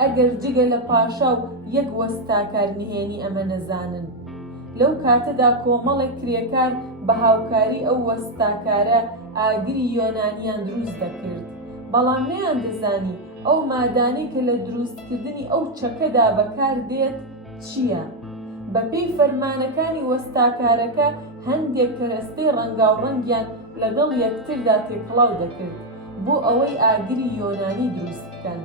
ئەگەر جگە لە پاشا و یەک وەستاکار نهێنی ئەمە نەزانن. لەو کاتەدا کۆمەڵێک کرێکار بە هاوکاری ئەو وەستاکارە ئاگری یۆنانیان دروست دەکرد، بەڵام نەیان دەزانی ئەو مادانەی کە لە دروستکردنی ئەو چەکەدا بەکار دێت چییە. بەپێی فەرمانەکانی وەستاکارەکە هەندێک کەرەستەی ڕەنگاوڕەنگیان لەگەڵ یەکتردا تێکڵاو دەکرد بۆ ئەوەی ئاگری یۆنانی دروست بکەن.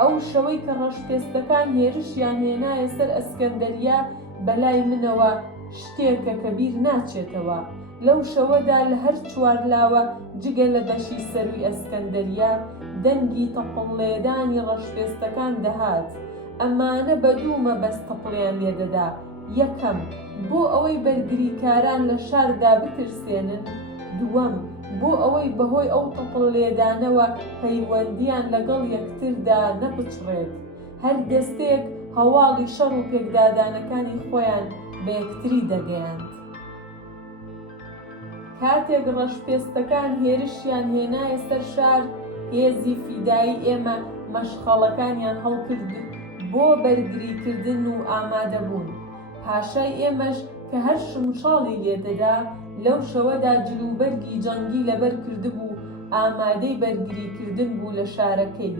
ئەو شەوەی کە ڕەشپێستەکان هێرشیان هێنایە سەر ئەسکەندەریا بەلای منەوە شتێکە کە بیر ناچێتەوە. لەو شەوەدا لە هەر چوارلاوە جگە لە بەشی سەروی ئەسکەندەریا دەنگی تەپڵلێدانی ڕەشپێستەکان دەهات. ئەمانە بە دوو مەبەست تەپڵیان لێدەدا: یەکەم بۆ ئەوەی بەرگریکاران لە شاردا بترسێنن، دووەم بۆ ئەوەی بەهۆی ئەو تەپڵلێدانەوە پەیوەندیان لەگەڵ یەکتردا نەپچڕێت. هەر دەستێک هەواڵی شەڕ و پێکدادانەکانی خۆیان بە یەکتری دەگەیاند. کاتێک ڕەشپێستەکان هێرشیان هێنایە سەر شار، هێزی فیدایی ئێمە مەشخەڵەکانیان هەڵکرد بۆ بەرگریکردن و ئامادەبوون. پاشای ئێمەش کە هەر شمشاڵی لێدەدا لەو شەوەدا جلوبەرگی جەنگی لەبەر کردبوو، ئامادەی بەرگریکردن بوو لە شارەکەی.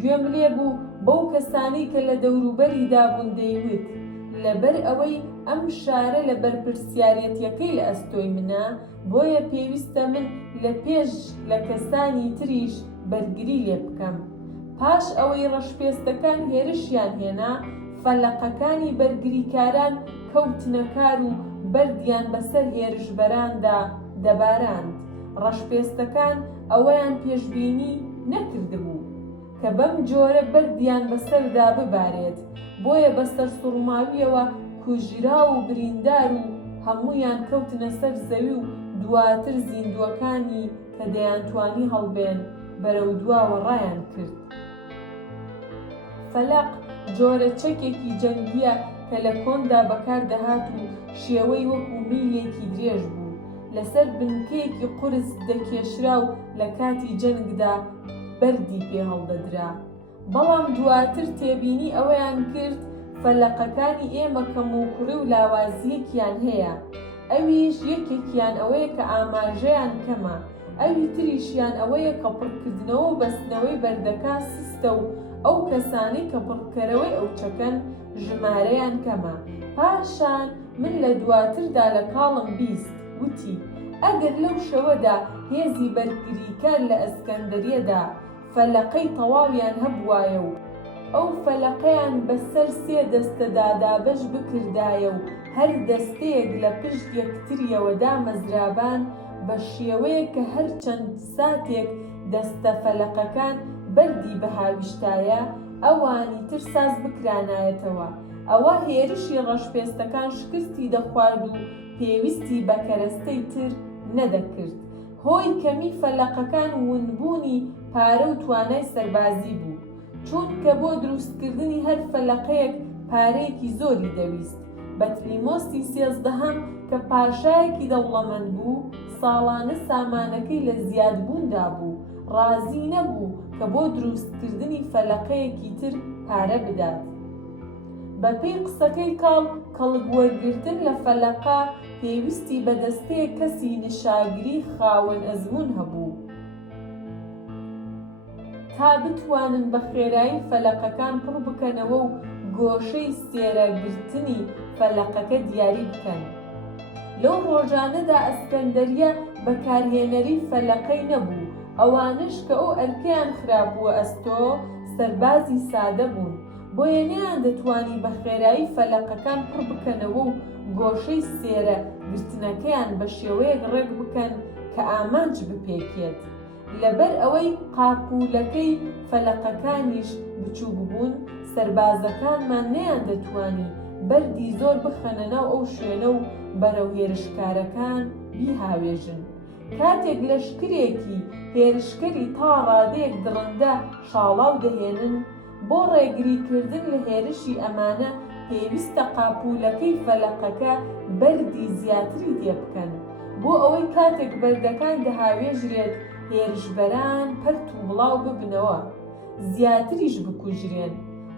گوێم لێ بوو بەو کەسانەی کە لە دەوروبەریدا بوون دەیوت لەبەر ئەوەی ئەم شارە لە بەرپرسیارەتیەکەی لە ئەستۆی منە، بۆیە پێویستە من لە پێش لە کەسانی تریش بەرگری لێ بکەم. پاش ئەوەی ڕەشپێستەکان هێرشیان هێنا، فەلەقەکانی بەرگریکاران کەوتنەکار و بەردیان بەسەر هێرشبەراندا دەباراند. ڕەشپێستەکان ئەوەیان پێشبینی نەکردبوو کە بەم جۆرە بەردیان بەسەردا ببارێت، بۆیە بەسەر سوڕماویەوە کوژرا و بریندار و هەموویان کەوتنە سەر زەوی و دواتر زیندووەکانی کە دەیانتوانی هەڵبێن بەرەو دواوە ڕایان کرد. فەلەق جۆرە چەکێکی جەنگیە کە لە کۆندا بەکاردەهات و شێوەی وەکو میلێکی درێژ بوو، لەسەر بنکەیەکی قورس دەکێشرا و لە کاتی جەنگدا بەردی پێ هەڵدەدرا. بەڵام دواتر تێبینی ئەوەیان کرد فەلەقەکانی ئێمە کەم و کوڕی و لاوازیەکیان هەیە، ئەویش یەکێکیان ئەوەیە کە ئاماژەیان کەمە، ئەوی تریشیان ئەوەیە کە پڕکردنەوە و بەستنەوەی بەردەکان سستە و ئەو کەسانی کە پڕکەرەوەی ئەو چەکەن ژمارەیان کەمە. پاشان من لە دواتردا لە کاڵم بیست وتی ئەگەر لەو شەوەدا هێزی بەرگریکار لە ئەسکەندەریەدا فەلەقەی تەواویان هەبوایە و ئەو فەلەقەیان بەسەر سێ دەستەدا دابەش بکردایە و هەر دەستەیەک لە پشت یەکتریەوە دامەزرابان بە شێوەیە کە هەر چەند ساتێک دەستە فەلەقەکان بەردی بەهاویشتایە، ئەوانی تر ساز بکرانایەتەوە. ئەوە هێرشی ڕەشپێستەکان شکستی دەخوارد و پێویستی بە کەرەستەی تر نەدەکرد. هۆی کەمی فەلەقەکان ونبوونی پارە و توانای سەربازی بوو، چونکە بۆ دروستکردنی هەر فەلەقەیەک پارەیەکی زۆری دەویست. بەتلیمۆسی سێزدەهەم کە پاشایەکی دەوڵەمەند بوو، ساڵانە سامانەکەی لە زیادبووندا بوو، ڕازی نەبوو کە بۆ دروستکردنی فەلەقەیەکی تر پارە بدات. بەپێی قسەکەی کاڵ کەڵگوەرگرتن لە فەلەقە پێویستی بە دەستەیە کەسی نیشاگری خاوەن ئەزموون هەبوو تا بتوانن بە خێرایی فەلەقەکان پڕ بکەنەوە و گۆشەی سێرەگرتنی فەلەقەکە دیاری بکەن. لەو ڕۆژانەدا ئەسکەندەریە بەکارهێنەری فەلەقەی نەبوو، ئەوانش کە ئەو ئەرکەیان خراپبووە ئەستۆ سەربازی سادە بوون، بۆیە نەیان دەتوانی بە خێرایی فەلەقەکان پڕ بکەنەوە و گۆشەی سێرە گرتنەکەیان بە شێوەیەک ڕێک بکەن کە ئامانج بپێکێت. لەبەر ئەوەی قاپولەکەی فەلەقەکانیش بچوو ببوون، سەربازەکانمان نەیان دەتوانی بەردی زۆر بخەنەنەو ئەو شوێنە و بەرەو هێرشکارەکان بیهاوێژن. کاتێک لەشکرێکی هێرشکەری تا ڕادەیەک دڕندە شاڵاو دەهێنن، بۆ ڕێگریکردن لە هێرشی ئەمانە پێویستە قاپولەکەی فەلەقەکە بەردی زیاتری تێبکەن، بۆ ئەوەی کاتێک بەردەکان دەهاوێژرێت هێرشبەران پەرت و بڵاو ببنەوە، زیاتریش بکوژرێن.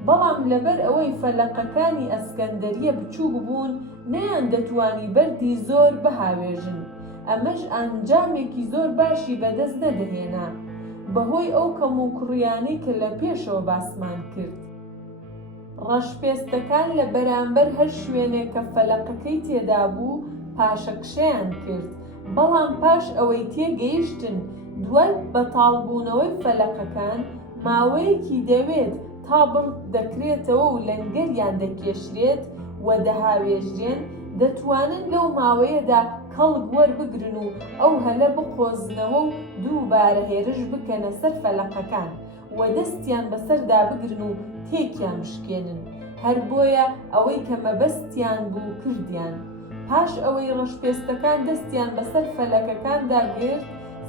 بەڵام لەبەر ئەوەی فەلەقەکانی ئەسکەندەریە بچوو ببوون، نەیان دەتوانی بەردی زۆر بەهاوێژن. ئەمەش ئەنجامێکی زۆر باشی بەدەست نەدەهێنا بەهۆی ئەو کەم و کوڕیانەی کە لە پێشەوە باسمان کرد. ڕەشپێستەکان لە بەرامبەر هەر شوێنێک کە فەلەقەکەی تێدا بوو پاشەکشەیان کرد، بەڵام پاش ئەوەی تێگەیشتن دوای بەتاڵبوونەوەی فەلەقەکان ماوەیەکی دەوێت تا بڕ دەکرێتەوە و لەنگەریان دەکێشرێت و دەهاوێژرێن، دەتوانن لەو ماوەیەدا کەڵک وەربگرن و ئەو هەلە بقۆزنەوە و دووبارە هێرش بکەنە سەر فەلەقەکان و دەستیان بەسەردا بگرن و تێکیان بشکێنن. هەر بۆیە ئەوەی کە مەبەستیان بوو کردیان. پاش ئەوەی ڕەشپێستەکان دەستیان بەسەر فەلەکەکاندا گرت،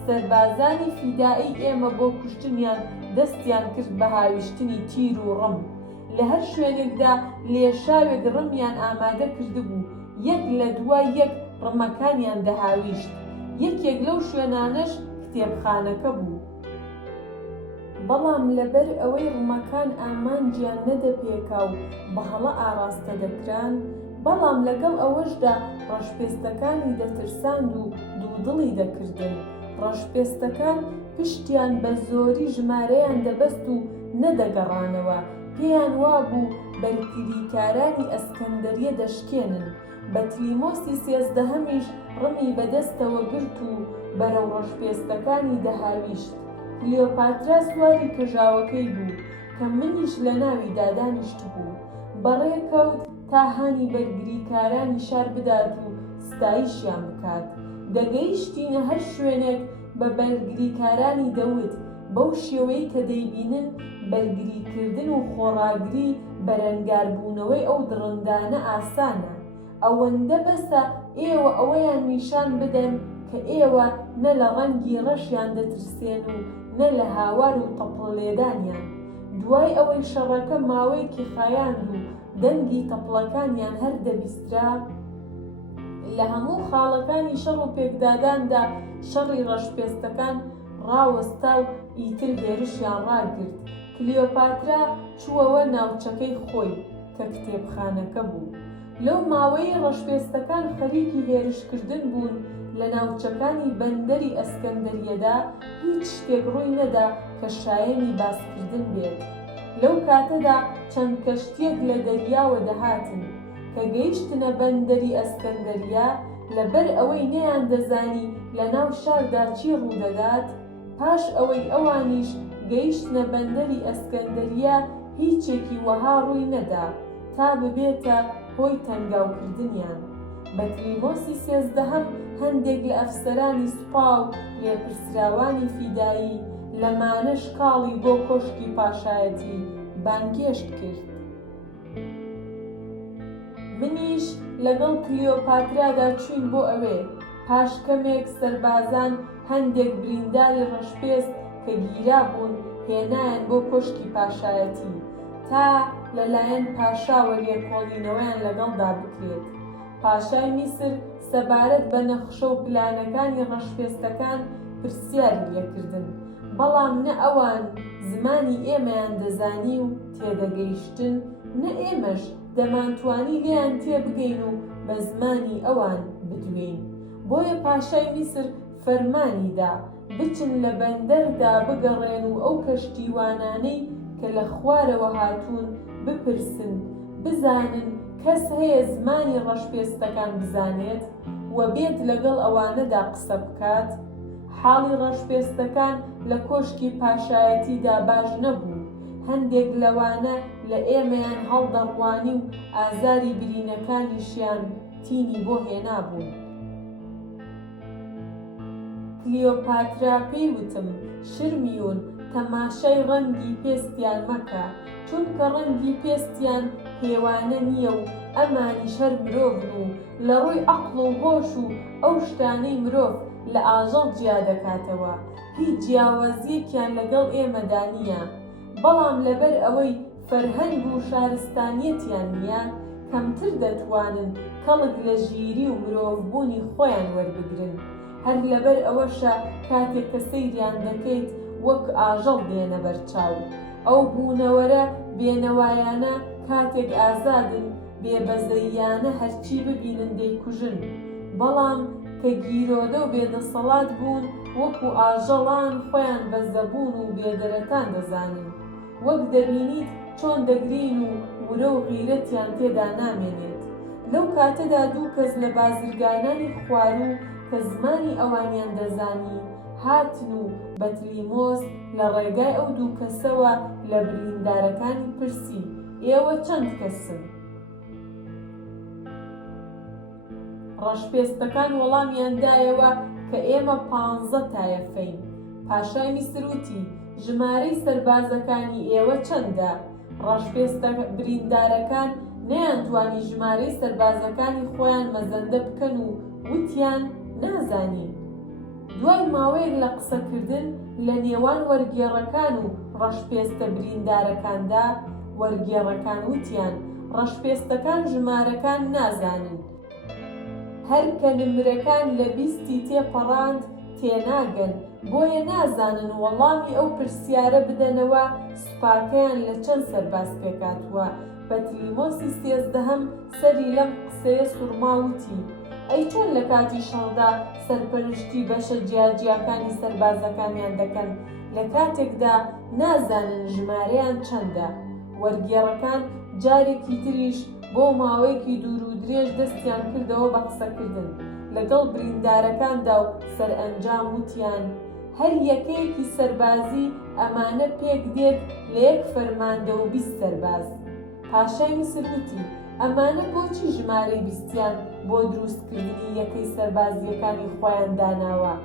سەربازانی فیدایی ئێمە بۆ کوشتنیان دەستیان کرد بە هاویشتنی تیر و ڕم. لە هەر شوێنێکدا لێشاوێک ڕمیان ئامادە کردبوو، یەک لە دوای یەک ڕمەکانیان دەهاویشت. یەکێک لەو شوێنانەش کتێبخانەکە بوو. بەڵام لەبەر ئەوەی ڕمەکان ئامانجیان نەدەپێکا و بەهەڵە ئاراستە دەکران، بەڵام لەگەڵ ئەوەشدا ڕەشپێستەکانی دەترساند و دوودڵی دەکردن. ڕەشپێستەکان پشتیان بە زۆری ژمارەیان دەبەست و نەدەگەڕانەوە، پێیان وابوو بەرگریکارانی ئەسکەندەریە دەشکێنن. بەتلیمۆسی سێزدەهەمیش ڕمی بەدەستەوە گرت و بەرەو ڕەشپێستەکانی دەهاویشت. کلیۆپاترا سواری کەژاوەکەی بوو کە منیش لە ناوی دادانیشت بوو، بەڕێکەوت تا هانی بەرگریکارانی شار بدات و ستایشیان بکات. دەگەیشتینە هەر شوێنێک بە بەرگریکارانی دەوت بەو شێوەی کە دەیبینن بەرگریکردن و خۆڕاگری بەرەنگاربوونەوەی ئەو دڕندانە ئاسانە. ئەوەندە بەسە ئێوە ئەوەیان نیشان بدەن کە ئێوە نە لە ڕەنگی ڕەشیان دەترسێن و نە لە هاوار و تەپڵلێدانیان. دوای ئەوەی شەڕەکە ماوەیەکی خایاند و دەنگی تەپڵەکانیان هەر دەبیسترا، لە هەموو خاڵەکانی شەڕ و پێکداداندا شەڕی ڕەشپێستەکان ڕاوەستا و ئیتر هێرشیان ڕاگرت. کلیۆپاترا چووەوە ناوچەکەی خۆی کە کتێبخانەکە بوو. لەو ماوەی ڕەشپێستەکان خەریکی هێرشکردن بوون لە ناوچەکانی بەندەری ئەسکەندەریەدا هیچ شتێک ڕووی نەدا کە شایەنی باسکردن بێت. لەو کاتەدا چەند کەشتیەک لە دەریاوە دەهاتن کە گەیشتنە بەندەری ئەسکەندەریا. لەبەر ئەوەی نەیان دەزانی لە ناو شاردا چی ڕوودەدات، پاش ئەوەی ئەوانیش گەیشتنە بەندەری ئەسکەندەریا هیچێکی وەها ڕووی نەدا تا ببێتە هۆی تەنگاوکردنیان. بەتلیمۆسی سێزدەهەم هەندێک لە ئەفسەرانی سوپا و لێپرسراوانی فیدایی لەمانە شکاڵی بۆ کۆشکی پاشایەتی بانگێشت کرد. منیش لەگەڵ کلیۆپاترادا چوین بۆ ئەوێ. پاش کەمێک سەربازان هەندێک برینداری ڕەشپێست کە گیرا بوون هێنایان بۆ کۆشکی پاشایەتی تا لەلایەن پاشاوە لێکۆڵینەوەیان لەگەڵدا بکرێت. پاشای میسر سەبارەت بە نەخشە و پلانەکانی ڕەشپێستەکان پرسیاری لێکردن، بەڵام نە ئەوان زمانی ئێمەیان دەزانی و تێدەگەیشتن، نە ئێمەش دەمانتوانی لێیان تێبگەین و بە زمانی ئەوان بدوێین. بۆیە پاشای میسر فەرمانیدا بچن لە بەندەردا بگەڕێن و ئەو کەشتیوانانەی کە لە خوارەوە هاتوون بپرسن، بزانن کەس هەیە زمانی ڕەشپێستەکان بزانێت و بێت لەگەڵ ئەوانەدا قسە بکات. حاڵی ڕەشپێستەکان لە کۆشکی پاشایەتیدا باش نەبوو. هەندێک لەوانە لە ئێمەیان هەڵدەڕوانی و ئازاری برینەکانیشیان تینی بۆ هێنابوون. کلیۆپاترا پێی وتم شرمیون تەماشای ڕەنگی پێستیان مەکە، چونکە ڕەنگی پێستیان هێوانە نییە و ئەمانیش هەر مرۆڤن و لە ڕووی عەقڵ و هۆش و ئەو شتانەی مرۆڤ لە ئاژەڵ جیا دەکاتەوە هیچ جیاوازیەکیان لەگەڵ ئێمەدا نییە. بەڵام لەبەر ئەوەی فەرهەنگ و شارستانیەتیان نییە، کەمتر دەتوانن کەڵک لە ژیری و مرۆڤبوونی خۆیان وەربگرن. هەر لەبەر ئەوەشە کاتێک کە سەیریان دەکەیت وەک ئاژەڵ دێنە بەرچاو. ئەو بوونەوەرە بێنەوایانە کاتێک ئازادن بێبەزەییانە هەرچی ببینن دەیکوژن، بەڵام کە گیرۆدە و بێدەسەڵات بوون وەکو ئاژەڵان خۆیان بەزەبوون و بێدەرەتان دەزانن. وەک دەبینیت چۆن دەگرین و ورە و غیرەتیان تێدا نامێنێت. لەو کاتەدا دوو کەس لە بازرگانانی خوارو کە زمانی ئەوانیان دەزانی هاتن و بەتلیمۆس لە ڕێگای ئەو دوو کەسەوە لە بریندارەکانی پرسی ئێوە چەند کەسن؟ ڕەشپێستەکان وەڵامیان دایەوە کە ئێمە 15 تایەفەین. پاشای میسر وتی ژمارەی سەربازەکانی ئێوە چەندە؟ ڕەشپێستە بریندارەکان نەیانتوانی ژمارەی سەربازەکانی خۆیان مەزەندە بکەن و وتیان نازانین. دوای ماوەیەک لە قسەکردن لە نێوان وەرگێڕەکان و ڕەشپێستە بریندارەکاندا، وەرگێڕەکان وتیان ڕەشپێستەکان ژمارەکان نازانن، هەر کە نمرەکان لە 20 تێپەڕاند تێناگەن، بۆیە نازانن وەڵامی ئەو پرسیارە بدەنەوە سوپاکەیان لە چەند سەرباز پێکاتووە. بەتلیمۆسی سێزدەهەم سەری لەم قسەیە سوورما وتی ئەی چۆن لە کاتی شەڕدا سەرپەرشتی بەشە جیاجیاکانی سەربازەکانیان دەکەن لە کاتێکدا نازانن ژمارەیان چەندە؟ وەرگێڕەکان جارێکی تریش بۆ ماوەیەکی دوور و درێژ دەستیان کردەوە بە قسەکردن لەگەڵ بریندارەکاندا و سەرئەنجام وتیان هەر یەکەیەکی سەربازی ئەمانە پێک دێت لە یەک فەرماندە و 20 سەرباز. پاشای میسر وتی ئەمانە بۆچی ژمارەی 20یان بۆ دروستکردنی یەکەی سەربازیەکانی خۆیان داناوە.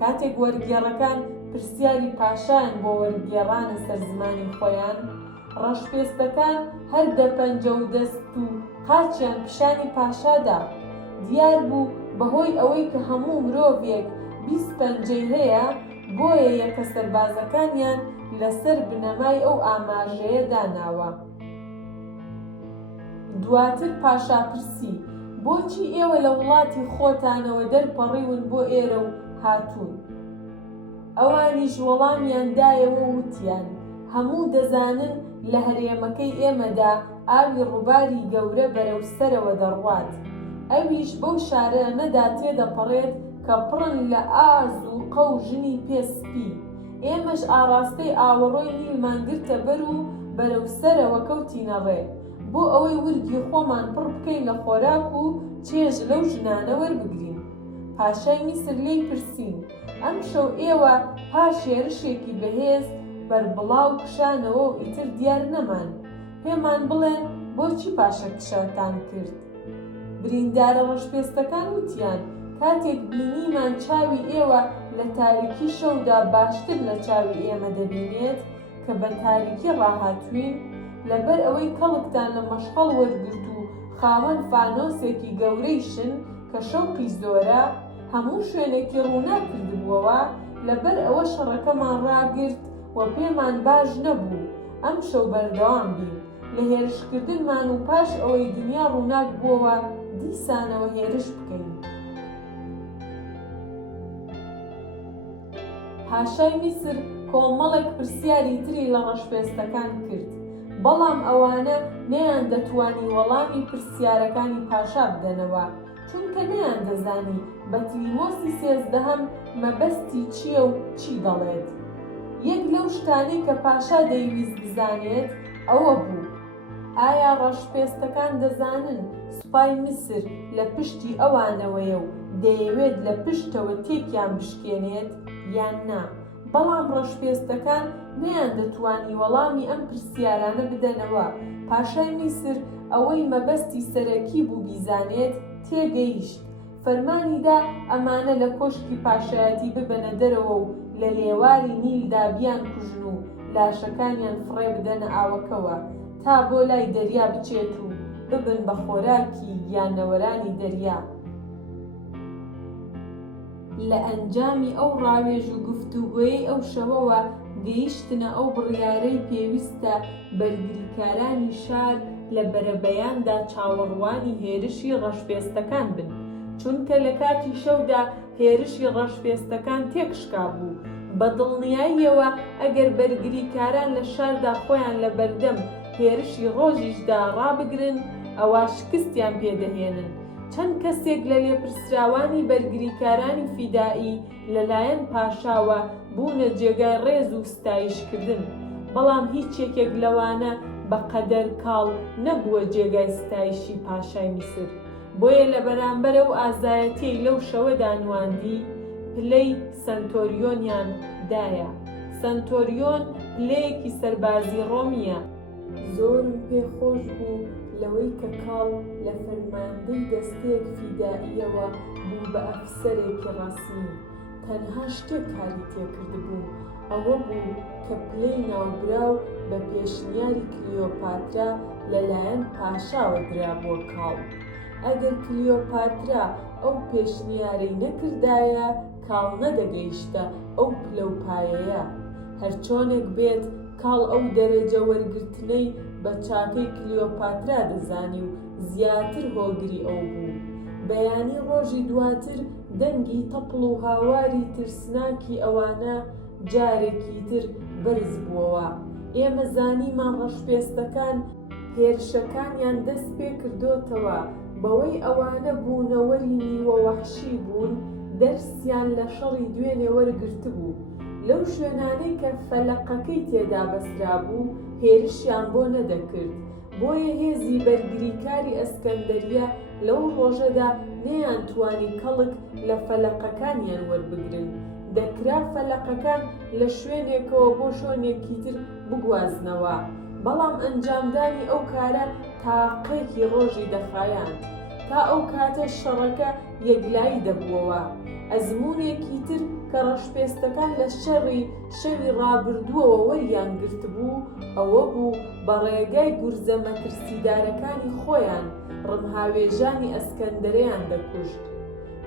کاتێک وەرگێڕەکان پرسیاری پاشایان بۆ وەرگێڕانە سەر زمانی خۆیان، ڕەشپێستەکان هەر دەپەنجە و دەست و قاچیان پیشانی پاشادا. دیار بوو بەهۆی ئەوەی کە هەموو مرۆڤێک 20 پەنجەی هەیە، بۆیە یەکە سەربازەکانیان لەسەر بنەمای ئەو ئاماژەیە داناوە. دواتر پاشا پرسی بۆچی ئێوە لە وڵاتی خۆتانەوە دەرپەڕیون بۆ ئێرە و هاتوون؟ ئەوانیش وەڵامیان دایەوە وتیان هەموو دەزانن لە هەرێمەکەی ئێمەدا ئاوی ڕووباری گەورە بەرەو سەرەوە دەڕوات. ئەویش بەو شارە نەدا تێدەپەڕێت کە پڕن لە ئاز و قەو ژنی پێسپی. ئێمەش ئاڕاستەی ئاوەڕۆی نیلمان گرتە بەر و بەرەو سەرەوە کەوتینە ڕێ بۆ ئەوەی ورگی خۆمان پڕ بکەین لە خۆراک و چێژ لەو ژنانە وەربگرین. پاشای میسر لێی پرسین ئەم شەو ئێوە پاش هێرشێکی بەهێز بەربڵاو کشانەوە و ئیتر دیار نەمان. پێمان بڵێن بۆچی پاشە کشەتان کرد؟ بریندارە ڕەشپێستەکان وتیان کاتێک بینیمان چاوی ئێوە لە تاریکی شەودا باشتر لە چاوی ئێمە دەبینێت کە بە تاریکی ڕاهاتوین، لەبەر ئەوەی کەڵکتان لە مەشقەڵ وەرگرت و خاوەن فانۆسێکی گەورەی شن کە شەوقی زۆرە هەموو شوێنێکی ڕوونا کردبووەوە، لەبەر ئەوە شەڕەکەمان ڕاگرت و پێمان باش نەبوو ئەم شەو بەردەوام بین لە هێرشکردنمان و پاش ئەوەی دنیا ڕووناک بووەوە دیسانەوە هێرش بکەین. پاشای میسر کۆمەڵێک پرسیاری تری لە ڕەشپێستەکان کرد، بەڵام ئەوانە نەیان دەتوانی وەڵامی پرسیارەکانی پاشا بدەنەوە، چونکە نەیان دەزانی بەتلیمۆسی 13هەم مەبەستی چییە و چی دەڵێت. یەک لەو شتانەی کە پاشا دەیویست بزانێت ئەوە بوو ئایا ڕەشپێستەکان دەزانن سوپای میسر لە پشتی ئەوانەوەیە و دەیەوێت لە پشتەوە تێکیان بشکێنێت یان نا. بەڵام ڕەشپێستەکان نەیان دەتوانی وەڵامی ئەم پرسیارانە بدەنەوە. پاشای میسر ئەوەی مەبەستی سەرەکی بوو بیزانێت تێگەیشت، فەرمانیدا ئەمانە لە کۆشکی پاشایەتی ببەنە دەرەوە و لە لێواری نیلدا بیان کوژن و لاشەکانیان فڕێ بدەنە ئاوەکەوە تا بۆ لای دەریا بچێت و ببن بە خۆراکی یانەوەرانی دەریا. لە ئەنجامی ئەو ڕاوێژ و گفتوگۆیەی ئەو شەوەوە گەیشتنە ئەو بڕیارەی پێویستە بەرگریکارانی شار لە بەرەبەیاندا چاوەڕوانی هێرشی ڕەشپێستەکان بن، چونکە لە کاتی شەودا هێرشی ڕەشپێستەکان تێکشکا بوو. بە دڵنیاییەوە ئەگەر بەرگریکاران لە شاردا خۆیان لە بەردەم هێرشی ڕۆژیشدا ڕابگرن ئەوە شکستیان پێدەهێنن. چەند کەسێک لە لێپرسراوانی بەرگریکارانی فیدایی لەلایەن پاشاوە بوونە جێگای ڕێز و ستایشکردن، بەڵام هیچ یەکێک لەوانە بەقەدەر کاڵ نەبووە جێگای ستایشی پاشای میسر. بۆیە لە بەرامبەرە و ئازایەتیەی لەو شەوەدا نواندی پلەی سنتۆریۆنیان دایە. سنتۆریۆن پلەیەکی سەربازی ڕۆمیە. زۆرم پێخۆش بوو لەوەی کە کاڵ لە فەرماندەی دەستەیەک فیدائیەوە بوو بە ئەفسەرێکی ڕەسمی. تەنها شتێک کاری تێکردبوو ئەوە بوو کە پلەی ناوبراو بە پێشنیاری کلیۆپاترا لەلایەن پاشاوە درابووە کاڵ. ئەگەر کلیۆپاترا ئەو پێشنیارەی نەکردایە کاڵ نەدەگەیشتە ئەو پلە و پایەیە. هەرچۆنێک بێت کاڵ ئەو دەرەجە وەرگرتنەی بە چاکەی کلیۆپاترا دەزانی و زیاتر هۆگری ئەو بوو. بەیانی ڕۆژی دواتر دەنگی تەپڵ و هاواری ترسناکی ئەوانە جارێکی تر بەرز بووەوە. ئێمە زانیمان ڕەشپێستەکان هێرشەکانیان دەست پێ کردوتەوە بەوەی ئەوانە بوونەوەری نیوە وەحشی بوون، دەرسیان لە شەڕی دوێنێ وەرگرت بوو. لەو شوێنانەی کە فەلەقەکەی تێدا بەسترا بوو هێرشیان بۆ نەدەکرد. بۆیە هێزی بەرگریکاری ئەسکەندەریە لەو ڕۆژەدا نەیان توانی کەڵک لە فەلەقەکانیان وەربگرن. دەکرا فەلەقەکان لە شوێنێکەوە بۆ شوێنێکی تر بگوازنەوە. بەڵام ئەنجامدانی ئەو کارە تاقێکی ڕۆژی دەخایاند. تا ئەو کاتە شەڕەکە یەکلایی دەبووەوە. ئەزموونێکی تر کە ڕەشپێستەکان لە شەڕی شەوی ڕابردووەوە وەریان گرت بوو ئەوە بوو بە ڕێگای گورزە مەترسیدارەکانی خۆیان ڕمهاوێژانی ئەسکەندەرەیان دەکوشت.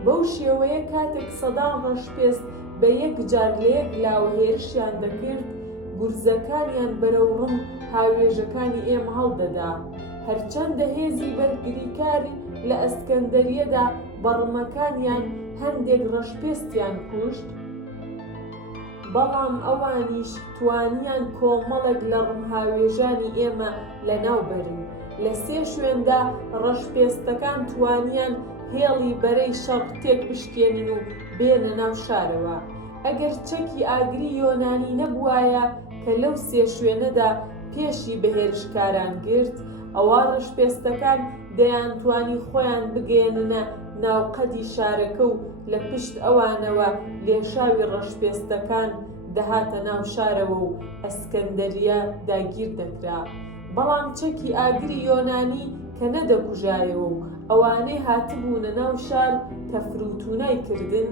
بەو شێوەیە کاتێک سەدان ڕەشپێست بە یەک جار لە یەک لاوهێرشیان دەکرد، گورزەکانیان بەرەو ڕم هاوێژەکانی ئێمە هەڵدەدا. هەرچەندە هێزی بەرگریکاری لە ئەسکەندەریەدا بەڕمەکانیان هەندێک ڕەشپێستیان کوشت، بەڵام ئەوانیش توانیان کۆمەڵێک لە ڕمهاوێژانی ئێمە لەناوبەرن. لە 3 شوێندا ڕەشپێستەکان توانیان هێڵی بەرەی شەڕ تێک بشکێنن و بێنە ناو شارەوە. ئەگەر چەکی ئاگری یۆنانی نەبوایە کە لەو 3 شوێنەدا پێشی بەهێرشکاران گرت، ئەوە ڕەشپێستەکان دەیانتوانی خۆیان بگەێننە ناوقەدی شارەکە و لە پشت ئەوانەوە لێشاوی ڕەشپێستەکان دەهاتە ناو شارەوە و ئەسکەندەریە داگیر دەکرا. بەڵام چەکی ئاگری یۆنانی کە نەدەکوژایەوە و ئەوانەی هاتبوونە ناو شار کە فروتونای کردن،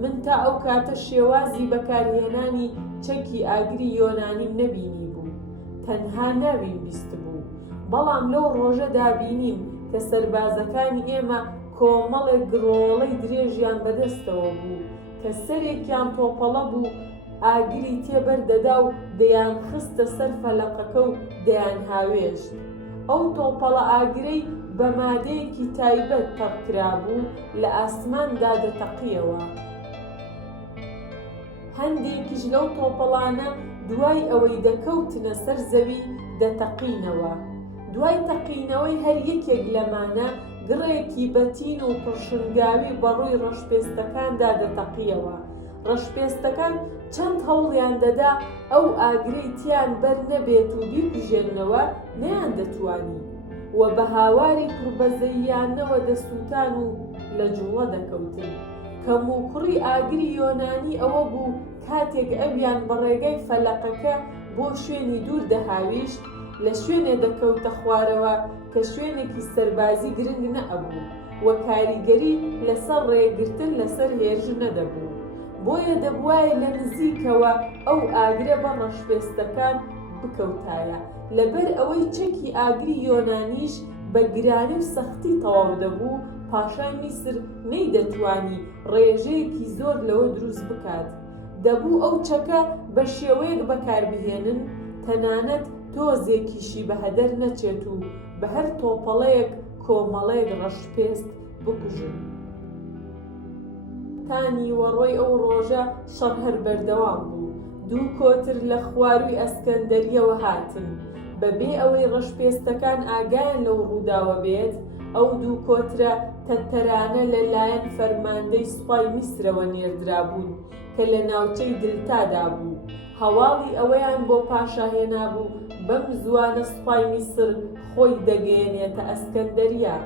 من تا ئەو کاتە شێوازی بەکارهێنانی چەکی ئاگری یۆنانیم نەبینی بوو، تەنها ناویم بیست بوو. بەڵام لەو ڕۆژەدا بینیم کە سەربازەکانی ئێمە کۆمەڵێک گرۆڵەی درێژیان بەدەستەوە بوو کە سەرێکیان تۆپەڵە بوو، ئاگری تێبەردەدا و دەیان خستە سەر فەلەقەکە و دەیان هاوێشت. ئەو تۆپەڵە ئاگرەی بە مادەیەکی تایبەت تەڕکرا بوو لە ئاسماندا دەتەقیەوە. هەندێکیش لەو تۆپەڵانە دوای ئەوەی دەکەوتنە سەر زەوی دەتەقینەوە. دوای تەقینەوەی هەر یەکێک لەمانە گڕێکی بەتین و پڕشنگاوی بەڕووی ڕەشپێستەکاندا دەتەقیەوە. ڕەشپێستەکان چەند هەوڵیان دەدا ئەو ئاگرەی تیان بەر نەبێت و بیکوژێنەوە نەیان دەتوانی، و بە هاواری پڕبەزەییانەوە دەسووتان و لە جوڵە دەکەوتن. کەم و کوڕی ئاگری یۆنانی ئەوە بوو کاتێک ئەویان بە ڕێگەی فەلەقەکە بۆ شوێنی دوور دەهاویشت، لە شوێنێ دەکەوتە خوارەوە کە شوێنێکی سەربازی گرنگ نەئەبوو و کاریگەری لەسەر ڕێگرتن لەسەر هێرش نەدەبوو. بۆیە دەبوایە لە نزیکەوە ئەو ئاگرە بە ڕەشپێستەکان بکەوتایە، لەبەر ئەوەی چەکی ئاگری یۆنانیش بە گرانی و سەختی تەواو دەبوو. پاشای میسر نەیدەتوانی ڕێژەیەکی زۆر لەوە دروست بکات. دەبوو ئەو چەکە بە شێوەیەک بەکاربهێنن تەنانەت تۆزێکیشی بە هەدەر نەچێت و بە هەر تۆپەڵەیەک کۆمەڵەیەک ڕەشپێست بکوژن. تانی وەڕۆی ئەو ڕۆژە شەڕ هەر بەردەوام بوو. 2 کۆتر لە خواروی ئەسکەندەریەوە هاتن. بەبێ ئەوەی ڕەشپێستەکان ئاگایان لەو ڕووداوە بێت، ئەو 2 کۆترە تەتەرانە لەلایەن فەرماندەی سوپای میسرەوە نێردرا بوون کە لە ناوچەی دلتادا بوو. هەواڵی ئەوەیان بۆ پاشاهێنا بوو بەم زوانە سوپای میسر خۆی دەگەیەنێتە ئەسکەندەریە.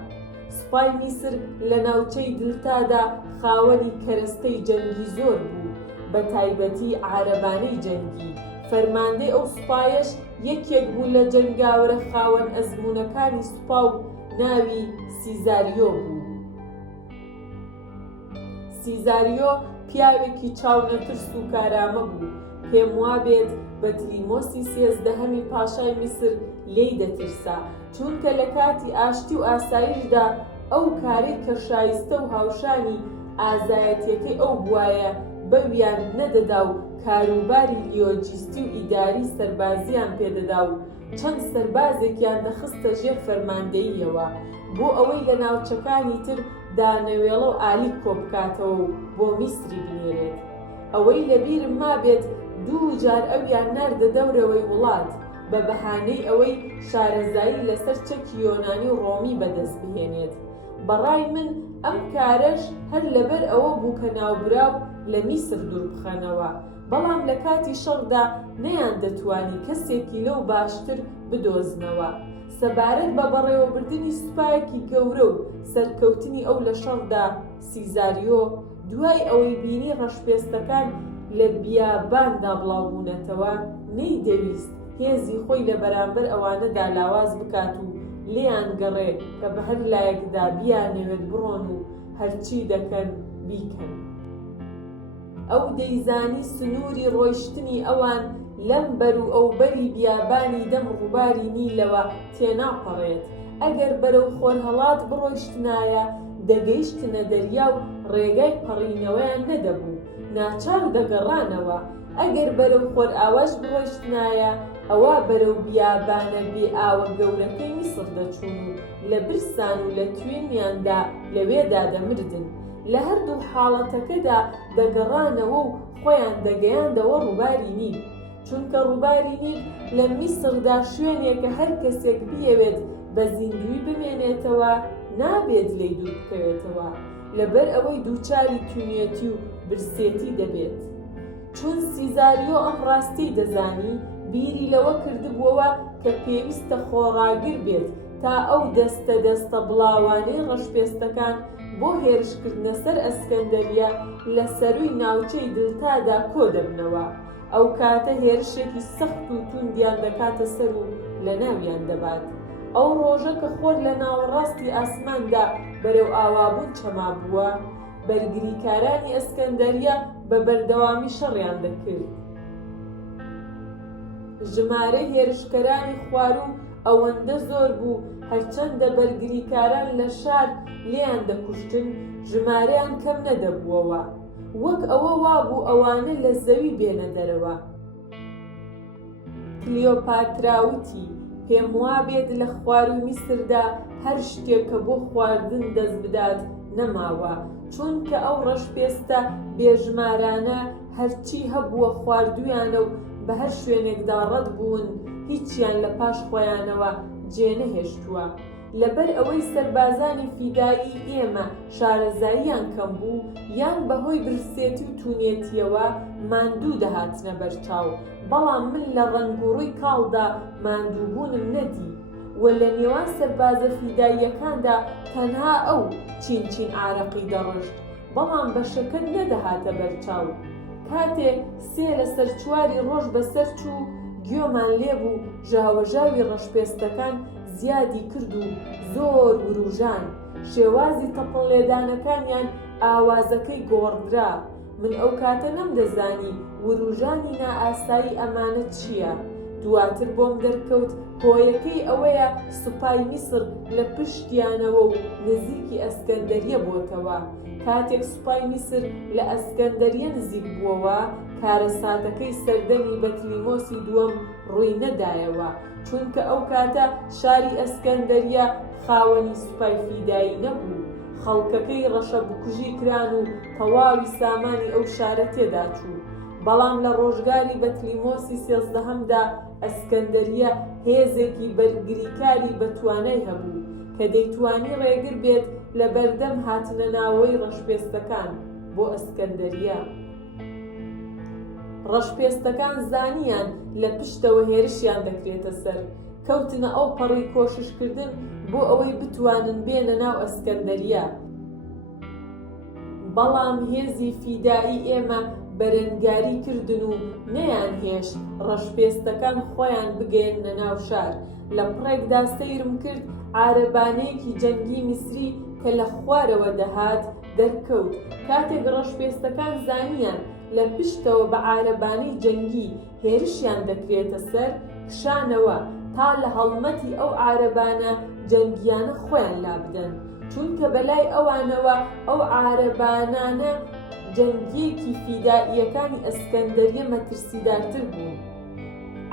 سوپای میسر لە ناوچەی دلتادا خاوەنی کەرەستەی جەنگی زۆر بوو، بە تایبەتی عارەبانەی جەنگی. فەرماندەی ئەو سوپایەش یەکێک بوو لە جەنگاوەرە خاوەن ئەزموونەکانی سوپا و ناوی سیزاریۆ بوو. سیزاریۆ پیاوێکی چاونەترس و کارامە بوو. پێم وابێت بەتریمۆسی 13هەمی پاشای میسر لێی دەترسا، چونکە لە کاتی ئاشتی و ئاسایشدا ئەو کارەی کە شایستە و هاوشانی ئازایەتیەکەی ئەو بوایە بەویان نەدەدا و کاروباری لیۆجیستی و ئیداری سەربازیان پێدەدا و چەند سەربازێکیان دەخستە ژێر فەرماندەییەوە بۆ ئەوەی لە ناوچەکانی تر دانەوێڵە و ئالی کۆبکاتەوە و بۆ میسری بنێرێت. ئەوەی لەبیرم مابێت 2 جار ئەویان ناردە دەورەوەی وڵات بە بەهانەی ئەوەی شارەزایی لەسەر چەکی یۆنانی و ڕۆمی بەدەست بهێنێت. بەڕای من ئەم کارەش هەر لەبەر ئەوە بوو کە ناوبراو لە میسر دوور بخەنەوە، بەڵام لە کاتی شەڕدا نەیان دەتوانی کەسێکی لەو باشتر بدۆزنەوە. سەبارەت بە بەڕێوەبردننی سوپایەکی گەورە و سەرکەوتنی ئەو لە شەڕدا، سیزاریۆ دوای ئەوەی بینی ڕەشپێستەکان لە بیاباندا بڵاوبوونەتەوە نەیدەویست هێزی خۆی لە بەرامبەر ئەوانەدا لاواز بکات و لێیان گەڕێ کە بە هەر لایەکدا بیانەوێت بڕۆن و هەرچی دەکەن بیکەن. ئەو دەیزانی سنووری ڕۆیشتنی ئەوان لەم بەر و ئەو بەری بیابانی دەم ڕووباری نیلەوە تێناپەڕێت. ئەگەر بەرەو خۆرهەڵات بڕۆیشتنایە دەگەیشتنە دەریا و ڕێگای پەڕینەوەیان نەدەبوو، ناچار دەگەڕانەوە. ئەگەر بەرەو خۆر ئاواش بڕۆیشتنایە ئەوە بەرەو بیابانە بێ ئاوە گەورەکەی میسر دەچوون و لە برسان و لە توێنیاندا لەوێدا دەمردن. لە هەردوو حاڵەتەکەدا دەگەڕانەوە و خۆیان دەگەیاندەوە ڕووباری نیل، چونکە ڕووباری نیل لە میسردا شوێنێکە هەر کەسێک بیەوێت بە زیندوی بمێنێتەوە نابێت لێی دوور بکەوێتەوە، لەبەر ئەوەی دووچاری توونیەتی و برسێتی دەبێت. چون سیزاریۆ ئەم ڕاستی دەزانی، بیری لەوە کردبووەوە کە پێویستە خۆڕاگر بێت تا ئەو دەستە بڵاوانەی ڕەشپێستەکان بۆ هێرشکردنە سەر ئەسکەندەریە لە سەرووی ناوچەی دڵتادا کۆ دەبنەوە. ئەو کاتە هێرشێکی سەخت و توندیان دەکاتە سەر و لە ناویان دەبات. ئەو ڕۆژە کە خۆر لە ناوەڕاستی ئاسماندا بەرەو ئاوابوون چەما بووە، بەرگریکارانی ئەسکەندەریە بە بەردەوامی شەڕیان دەکرد. ژمارەی هێرشکەرانی خوار و ئەوەندە زۆر بوو هەرچەندە بەرگریکاران لە شار لێیان دەکوشتن، ژمارەیان کەم نەدەبووەوە. وەک ئەوە وابوو ئەوانە لە زەوی بێنە دەرەوە. کلیۆپاتراوتی پێم وابێت لە خواروی میسردا هەر شتێک کە بۆ خواردن دەست بدات نەماوە، چونکە ئەو ڕەشپێستە بێژمارانە هەرچی هەبووە خواردویانە و بە هەر شوێنێکدا ڕەت بوون، هیچیان لە پاش خۆیانەوە جێنەهێشتووە. لەبەر ئەوەی سەربازانی فیدایی ئێمە شارەزاییان کەم بوو، یان بەهۆی برسێتی و توونێتیەوە ماندوو دەهاتنە بەرچاو، بەڵام من لە ڕەنگوڕووی کاڵدا ماندووبوونم نەدی، و لە نێوان سەربازە فیداییەکاندا تەنها ئەو چین ئارەقی دەڕشت، بەڵام بەشەکەت نەدەهاتە بەرچاو. کاتێ سێ لەسەر چواری ڕۆژ بەسەر چوو، گوێمان لێبوو ژاوەژاوی ڕەشپێستەکان زیادی کرد و زۆر وروژان، شێوازی تەپڵ لێدانەکانیان ئاوازەکەی گۆڕدرا. من ئەو کاتە نەمدەزانی وروژانی نائاسایی ئەمانە چییە. دواتر بۆم دەرکەوت هۆیەکەی ئەوەیە سوپای میسر لە پشتیانەوە و نزیکی ئەسکەندەریە بۆتەوە. کاتێک سوپای میسر لە ئەسکەندەریە نزیک بووەوە، کارەساتەکەی سەردەمی بەتلیمۆسی دووەم ڕووی نەدایەوە، چونکە ئەو کاتە شاری ئەسکەندەریە خاوەنی سوپای فیدایی نەبوو. خەڵکەکەی ڕەشە بکوژی کران و تەواوی سامانی ئەو شارە تێدا چوو. بەڵام لە ڕۆژگاری بەتلیمۆسی سێزدەهەمدا ئەسکەندەریە هێزێکی بەرگریکاری بەتوانای هەبوو کە دەیتوانی ڕێگر بێت لە بەردەم هاتنە ناوەی ڕەشپێستەکان بۆ ئەسکەندەریە. ڕەشپێستەکان زانیان لە پشتەوە هێرشیان دەکرێتە سەر، کەوتنە ئەو پەڕی کۆششکردن بۆ ئەوەی بتوانن بێنە ناو ئەسکەندەریە. بەڵام هێزی فیدایی ئێمە بەرەنگاری کردن و نەیانهێش ڕەشپێستەکان خۆیان بگەێنە ناو شار. لە پڕێکدا سەیرم کرد عارەبانەیەکی جەنگی میسری کە لە خوارەوە دەهات دەرکەوت. کاتێک ڕەشپێستەکان زانیان لە پشتەوە بە عارەبانەی جەنگی هێرشیان دەکرێتە سەر، کشانەوە تا لە هەڵمەتی ئەو عارەبانە جەنگیانە خۆیان لابدەن، چونکە بەلای ئەوانەوە ئەو عارەبانانە جەنگیەکی فیدائیەکانی ئەسکەندەریە مەترسیدارتر بوون.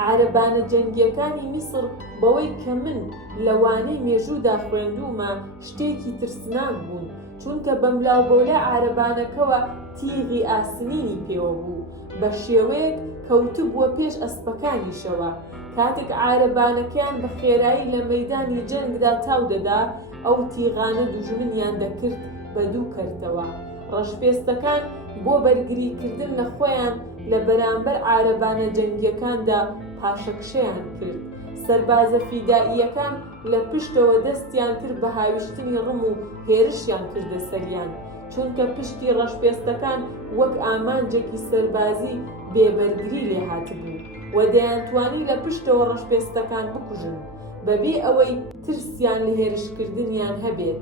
عارەبانە جەنگیەکانی میسر بەوەی کە من لەوانەی مێژوودا خوێندومە شتێکی ترسناک بوون، چونکە بەملاوبۆلە عارەبانەکەوە تیغی ئاسمینی پێوە بوو، بە شێوەیەک کەوتبووە پێش ئەسپەکانیشەوە. کاتێک عارەبانەکەیان بە خێرایی لە مەیدانی جەنگدا تاو دەدا، ئەو تیغانە دوژمنیان دەکرد بە دوو کەرتەوە. ڕەشپێستەکان بۆ بەرگریکردن لە خۆیان لە بەرامبەر عارەبانە جەنگیەکاندا پاشەکشەیان کرد. سەربازە فیدائیەکان لە پشتەوە دەستیان کرد بە هاویشتنی ڕم و هێرشیان کردە سەریان. چونکە پشتی ڕەشپێستەکان وەک ئامانجێکی سەربازی بێبەرگری لێ هاتبوو و دەیانتوانی لە پشتەوە ڕەشپێستەکان بکوژن بەبێ ئەوەی ترسیان لە هێرشکردنیان هەبێت.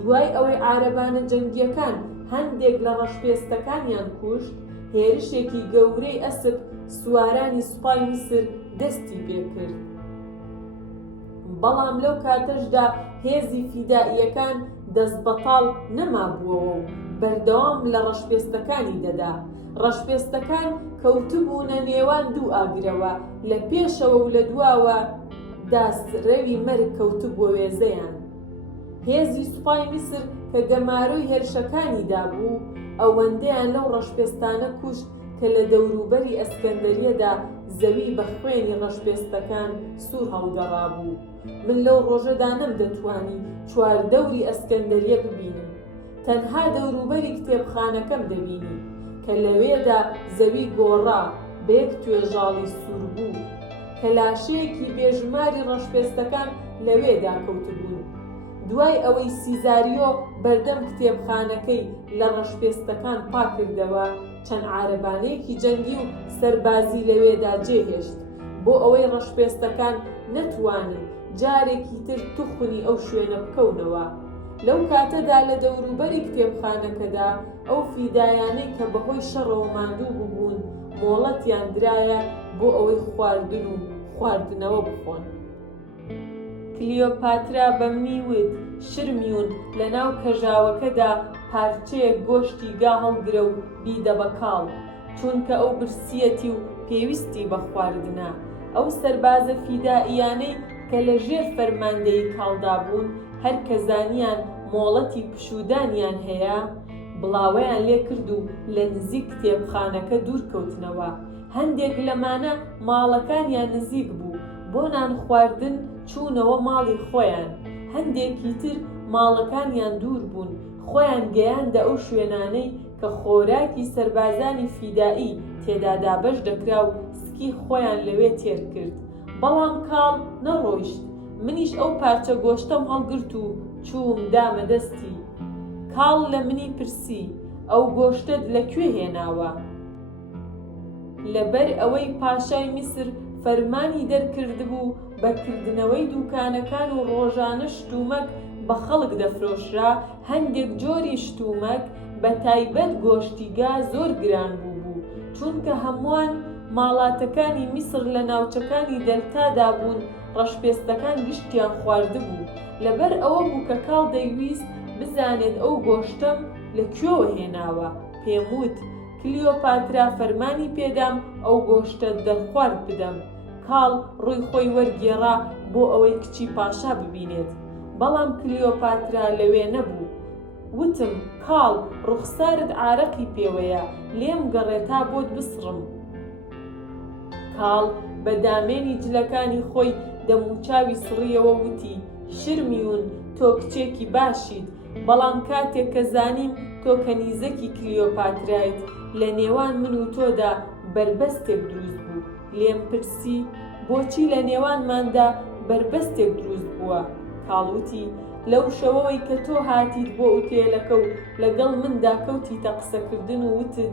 دوای ئەوەی عارەبانە جەنگیەکان هەندێک لە ڕەشپێستەکانیان کوشت، هێرشێکی گەورەی ئەسپ سوارانی سوپای میسر دەستی پێکرد. بەڵام لەو کاتەشدا هێزی فیدائیەکان دەستبەتاڵ نەمابووەوە و بەردەوام لە ڕەشپێستەکانی دەدا. ڕەشپێستەکان کەوتبوونە نێوان دوو ئاگرەوە، لە پێشەوە و لە دواوە داسرەوی مەرگ کەوتبووە وێزەیان. هێزی سوپای میسر کە گەمارۆی هێرشەکانی دابوو، ئەوەندەیان لەو ڕەشپێستانە کوشت کە لە دەوروبەری ئەسکەندەریەدا زەوی بە خوێنی ڕەشپێستەکان سوور هەڵگەڕابوو. من لەو ڕۆژەدا نەمدەتوانی چواردەوری ئەسکەندەریە ببینم، تەنها دەوروبەری کتێبخانەکەم دەبینی کە لەوێدا زەوی گۆڕا بە یەک توێژاڵی سوور بوو کە لاشەیەکی بێژماری ڕەشپێستەکان لەوێدا کەوتبوون. دوای ئەوەی سیزاریۆ بەردەم کتێبخانەکەی لە ڕەشپێستەکان پاکردەوە، چەند عارەبانەیەکی جەنگی و سەربازی لەوێدا جێهێشت بۆ ئەوەی ڕەشپێستەکان نەتوانن جارێکی تر توخنی ئەو شوێنە بکەونەوە. لەو کاتەدا لە دەوروبەری کتێبخانەکەدا ئەو فیدایانەی کە بەهۆی شەڕەوە ماندوو ببوون مۆڵەتیان درایە بۆ ئەوەی خواردن و خواردنەوە بخۆن. کلیۆپاترا بە منی وت شرمیون لە ناو کەژاوەکەدا پارچەیەک گۆشتی گا هەڵگرە و بیدە بە کاڵ، چونکە ئەو برسیەتی و پێویستی بە خواردنە. ئەو سەربازە فیدائیانەی کە لە ژێر فەرماندەی کاڵدا بوون، هەر کە زانیان مۆڵەتی پشودانیان هەیە، بڵاوەیان لێ کرد و لە نزیک کتێبخانەکە دوور کەوتنەوە. هەندێک لەمانە ماڵەکانیان نزیک بوو، بۆ نان خواردن چوونەوە ماڵی خۆیان. هەندێکی تر ماڵەکانیان دوور بوون، خۆیان گەیاندە ئەو شوێنانەی کە خۆراکی سەربازانی فیدائی تێدا دابەش دەکرا و سکی خۆیان لەوێ تێر کرد. بەڵام کاڵ نەڕۆیشت. منیش ئەو پارچە گۆشتەم هەڵگرت و چووم دامە دەستی. کاڵ لە منی پرسی ئەو گۆشتت لەکوێ هێناوە؟ لەبەر ئەوەی پاشای میسر فەرمانی دەرکردبوو بەکردنەوەی دوکانەکان و ڕۆژانە شتومەک بە خەڵک دەفرۆشرا، هەندێک جۆری شتومەک بە تایبەت گۆشتیگا زۆر گران بوو، چونکە هەمووان ماڵاتەکانی میسر لە ناوچەکانی دەلتادا بوون، ڕەشپێستەکان گشتیان خواردبوو. لەبەر ئەوە بوو کە کاڵ دەیویست بزانێت ئەو گۆشتەم لەکوێوە هێناوە. پێم وت کلیۆپاترا فەرمانی پێدام ئەو گۆشتە دەرخوارد بدەم. کاڵ ڕووی خۆی وەرگێڕا بۆ ئەوەی کچی پاشا ببینێت، بەڵام کلیۆپاترا لەوێ نەبوو. وتم کاڵ ڕوخسارت عارەقی پێوەیە، لێم گەڕێ تا بۆت بسڕم. کاڵ بە دامێنی جلەکانی خۆی دەموچاوی سڕیەوە وتی شرمیون تۆ کچێکی باشیت، بەڵام کاتێک کە زانیم تۆ کەنیزەکی کلیۆپاترایت، لە نێوان من و تۆدا بربەستێک دروست بوو. لێم پرسی بۆچی لە نێوانماندا بربەستێک دروست بووە؟ کاڵوتی لەو شەوەوەی کە تۆ هاتیت بۆ ئوتێلەکە و لەگەڵ مندا کەوتیتە قسەکردن و وتت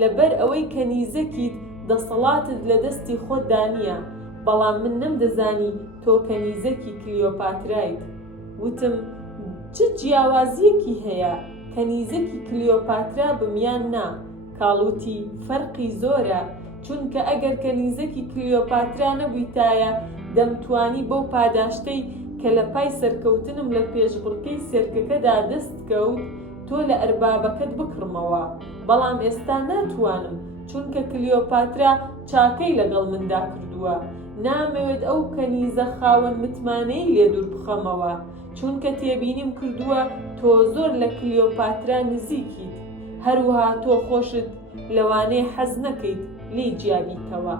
لەبەر ئەوەی کەنیزەکیت دەسەڵاتت لە دەستی خۆتدا نییە، بەڵام من نەمدەزانی تۆ کەنیزەکی کلیۆپاترایت. وتم چ جیاوازیەکی هەیە؟ کەنیزەکی کلیۆپاترا بمیان نا. کاڵوتی فەرقی زۆرە، چونکە ئەگەر کەنیزەکی کلیۆپاترا نەبوویتایە دەمتوانی بەو پاداشتەی کە لە پای سەرکەوتنم لە پێشبڕکەی سێرکەکەدا دەست کەوت تۆ لە ئەربابەکەت بکڕمەوە، بەڵام ئێستا ناتوانم، چونکە کلیۆپاترا چاکەی لەگەڵ مندا کردووە. نامەوێت ئەو کەنیزە خاوەن متمانەی لێ دوور بخەمەوە، چونکە تێبینیم کردووە تۆ زۆر لە کلیۆپاترا نزیکیت، هەروەها تۆ خۆشت لەوانەیە حەز نەکەیت لێی جیابیتەوە.